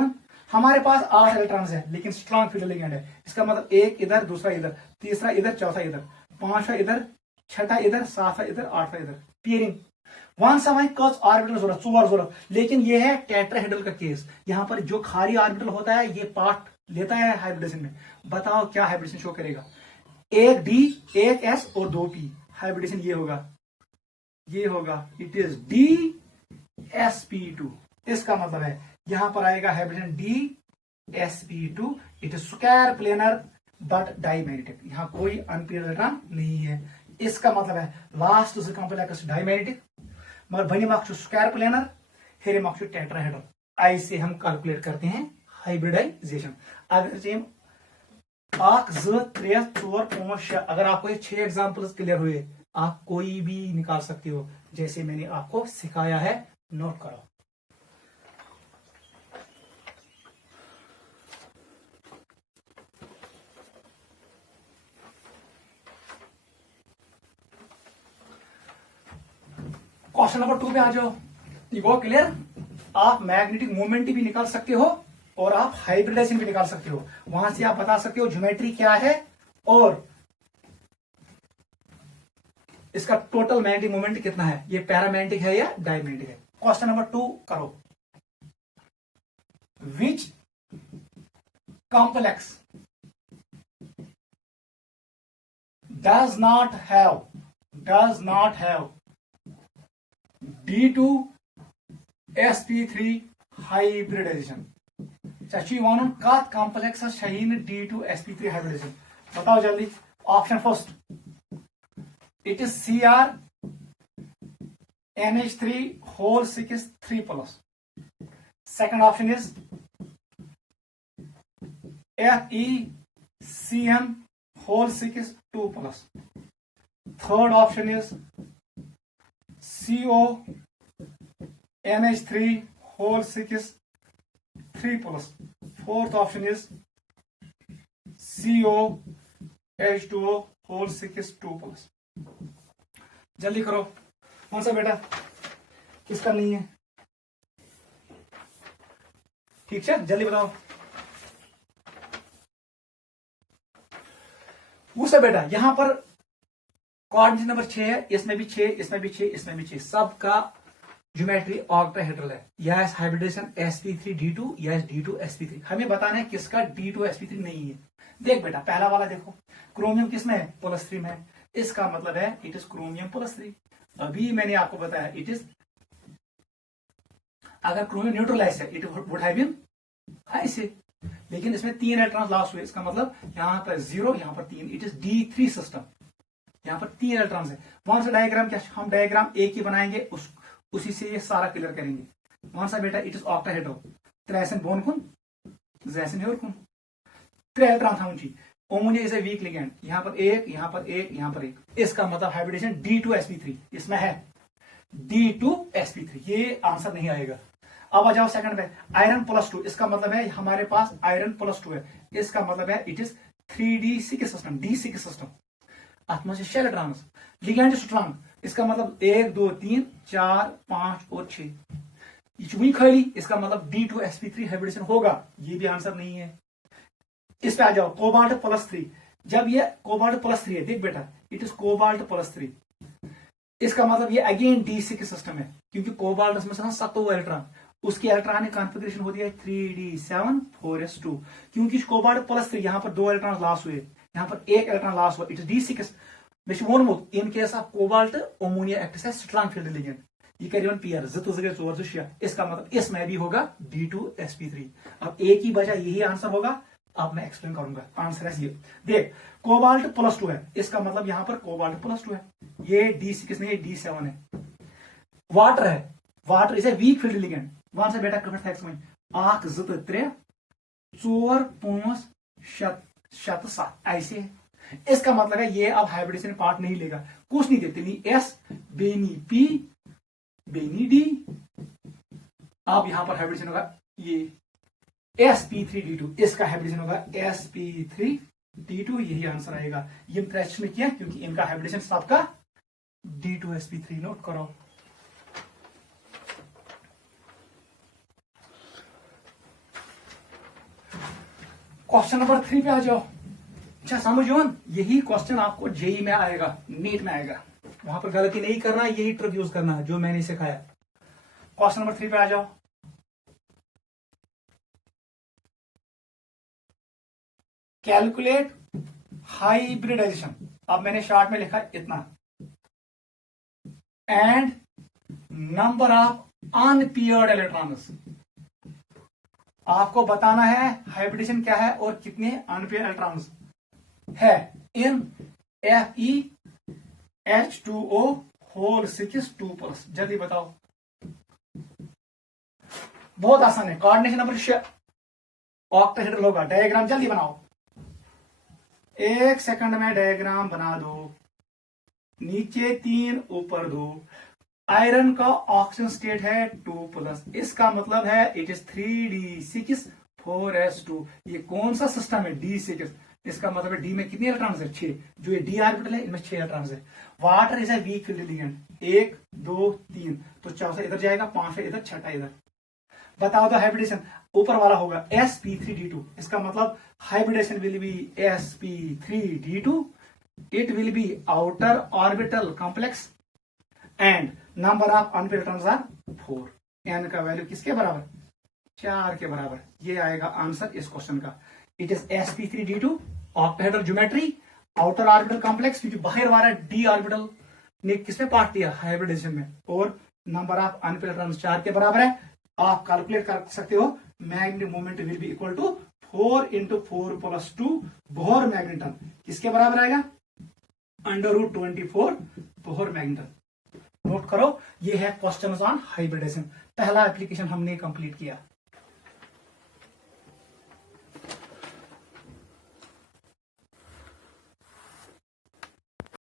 हमारे पास 8 इलेक्ट्रॉन्स है लेकिन स्ट्रॉन्ग फील्ड लिगेंड है। इसका मतलब एक इधर, दूसरा इधर, तीसरा इधर, चौथा इधर, 5वां इधर, 6वां इधर, 7वां इधर, 8वां इधर, पेयरिंग। वन समय कच ऑर्बिटल जरूरत 4 जरूरत, लेकिन ये है टेट्राहेड्रल का केस। यहां पर जो खाली ऑर्बिटल होता है ये पार्ट लेता है हाइब्रिडेशन में। बताओ क्या हाइब्रिडेशन शो करेगा, 1 d 1 s और 2 p। हाइब्रिडेशन ये होगा, इट इज dsp2। इसका मतलब है यहां पर आएगा hybridization dsp2, it is square planar but diamagnetic, यहां कोई अनपेयर्ड इलेक्ट्रॉन नहीं है। इसका मतलब है लास्ट कॉम्प्लेक्स डायमैग्नेटिक मगर बनी मार्क्स स्क्वायर प्लेनर, हेरे मार्क्स टेट्राहेड्रल। ऐसे हम कैलकुलेट करते हैं हाइब्रिडाइजेशन। अगर 1 2 3 4 5 6, अगर आपको ये 6 एग्जांपल्स क्लियर हुए, आप कोई भी निकाल सकते हो जैसे मैंने आपको सिखाया है, नोट करो। क्वेश्चन नंबर 2 पे आ जाओ, इगो क्लियर। आप मैग्नेटिक मोमेंट भी निकाल सकते हो और आप हाइब्रिडाइजेशन भी निकाल सकते हो। वहां से आप बता सकते हो ज्योमेट्री क्या है और इसका टोटल मैग्नेटिक मोमेंट कितना है, ये पैरामैग्नेटिक है या डायमैग्नेटिक है। क्वेश्चन नंबर 2 करो, which complex does not have D2sp3 hybridisation. चाची वन कत कॉम्प्लेक्स D2sp3 हाइब्रिडाइजेशन, बताओ जल्दी। Option first, it is CrNH3 whole 6 3+। Second option is FeCN whole 6 2+। Third option is CONH3 whole 6 3+। Fourth option is COH2O whole 6 2+। जल्दी करो, कौन सा बेटा किसका नहीं है, ठीक है जल्दी बताओ। दूसरा बेटा यहां पर कोऑर्डिनेट नंबर 6 है, इसमें भी 6, इसमें भी 6, इसमें भी 6, सबका ज्योमेट्री ऑक्टाहेड्रल है। Yes hybridization sp3d2, yes d2sp3। हमें बताना है किसका d2sp3 नहीं है। देख बेटा पहला वाला देखो, क्रोमियम किसमें है, +3 में है, इसका मतलब है इट इज क्रोमियम +3। अभी मैंने आपको बताया इट इज, अगर क्रोमियम न्यूट्रलाइज है इट वुड हैव बीन ऐसे, लेकिन इसमें 3 इलेक्ट्रॉन लॉस हुए, इसका मतलब यहां पर 0, यहां पर 3, इट इज D3 सिस्टम। यहां पर 3 इलेक्ट्रॉन है। वहां से डायग्राम क्या, हम डायग्राम एक ही बनाएंगे, उसी से ये सारा क्लियर करेंगे। वहां सा बेटा इट इज ऑक्टाहेड्रल, त्रेसन बोन कुन जैसन हेर कुन। 3 इलेक्ट्रॉन था ऊंची। Ammonia is a week ligand, यहां पर एक, यहां पर एक, यहां पर एक, इसका मतलब हाइब्रिडेशन D2sp3 इसमें है, D2sp3, ये आंसर नहीं आएगा। अब आ जाओ सेकंड पे, आयरन +2, इसका मतलब है हमारे पास आयरन +2 है, इसका मतलब है it is 3D6 system, D6 system, में से 6 इलेक्ट्रॉन्स, लिगेंड स्ट्रांग, इसका मतलब 1 2 3 4 5 और 6, ये खाली, इसका मतलब D2sp3 हाइब्रिडेशन होगा, ये भी आंसर नहीं है। इस पे आ जाओ, कोबाल्ट +3, जब ये कोबाल्ट +3 है, देख बेटा इट इज कोबाल्ट +3, इसका मतलब ये अगेन D6 सिस्टम है, क्योंकि कोबाल्ट में से 7 इलेक्ट्रॉन, उसकी इलेक्ट्रॉनिक कॉन्फ़िगरेशन होती है 3D7 4s2, क्योंकि कोबाल्ट +3 यहां पर 2 इलेक्ट्रॉन लॉस हुए, यहां पर 1 इलेक्ट्रॉन लॉस हुआ, इट इज D6। मे वोनमुत in case of cobalt ammonia acts as strong field ligand, ये कर पेयर 2 2 गए 4 2 6, इसका मतलब इसमें भी होगा D2sp3। अब एक ही बचा, यही आंसर होगा। अब मैं एक्सप्लेन करूंगा, आंसर है ये देख, कोबाल्ट +2 है, इसका मतलब यहां पर कोबाल्ट +2 है, ये D6 नहीं, D7 है। वाटर है, water is a weak field ligand, one से बेटा कमेंट थैक्स में 1 2 3 4 5 6 7 7 ऐसे है, इसका मतलब है ये अब हाइब्रिडेशन पार्ट नहीं लेगा, कुछ नहीं देते, नहीं एस बेनी पी बेनी डी, अब यहां पर हाइब्रिडेशन होगा ये sp3d2, इसका हाइब्रिडेशन होगा sp3d2, यही आंसर आएगा। ये प्रश्न में किया क्योंकि इनका हाइब्रिडेशन सबका D2sp3, नोट करो। क्वेश्चन नंबर 3 पे आ जाओ। अच्छा समझो, यही क्वेश्चन आपको जेई में आएगा, नीट में आएगा, वहां पर गलती नहीं करना, यही ट्रिक यूज करना है जो मैंने सिखाया। क्वेश्चन नंबर 3 पे आ जाओ। कैलकुलेट हाइब्रिडाइजेशन, अब मैंने शॉर्ट में लिखा इतना, and number of unpaired electrons, आपको बताना है हाइब्रिडेशन क्या है और कितने अनपेयर्ड इलेक्ट्रॉन्स है इन FeH2O होल 6 2+, जल्दी बताओ। बहुत आसान है, कोऑर्डिनेशन नंबर 6 ऑक्टाहेड्रल होगा, डायग्राम जल्दी बनाओ, 1 सेकंड में डायग्राम बना दो, नीचे 3 ऊपर 2, आयरन का ऑक्सीजन स्टेट है 2+, इसका मतलब है इट इज 3D6 4s2, ये कौन सा सिस्टम है D6, इसका मतलब है डी में कितने इलेक्ट्रॉन्स है 6, जो ये डी ऑर्बिटल है इनमें 6 इलेक्ट्रॉन्स है। Water is a weak field ligand, 1 2 3, तो चौथा इधर जाएगा, 5 इधर, 6 इधर। बताओ तो हाइब्रिडेशन ऊपर वाला होगा sp3d2, इसका मतलब hybridization will be sp3d2, it will be outer orbital complex and number of unpaired electrons are 4, n का वैल्यू किसके बराबर, 4 के बराबर, ये आएगा आंसर इस क्वेश्चन का। It is sp3d2, octahedral geometry, outer orbital complex, क्योंकि बाहर वाला डी ऑर्बिटल ने किसमें पार्ट दिया, हाइब्रिडेशन में, और नंबर ऑफ अनपेयर्ड इलेक्ट्रॉन्स 4 के बराबर है। आप कैलकुलेट कर सकते हो, magnetic moment will be equal to 4 × 4+2 Bohr magneton, किसके बराबर आएगा, √24 बोहर मैग्नेटन। नोट करो, ये है क्वेश्चन ऑन हाइब्रिडेशन, पहला एप्लीकेशन हमने कंप्लीट किया।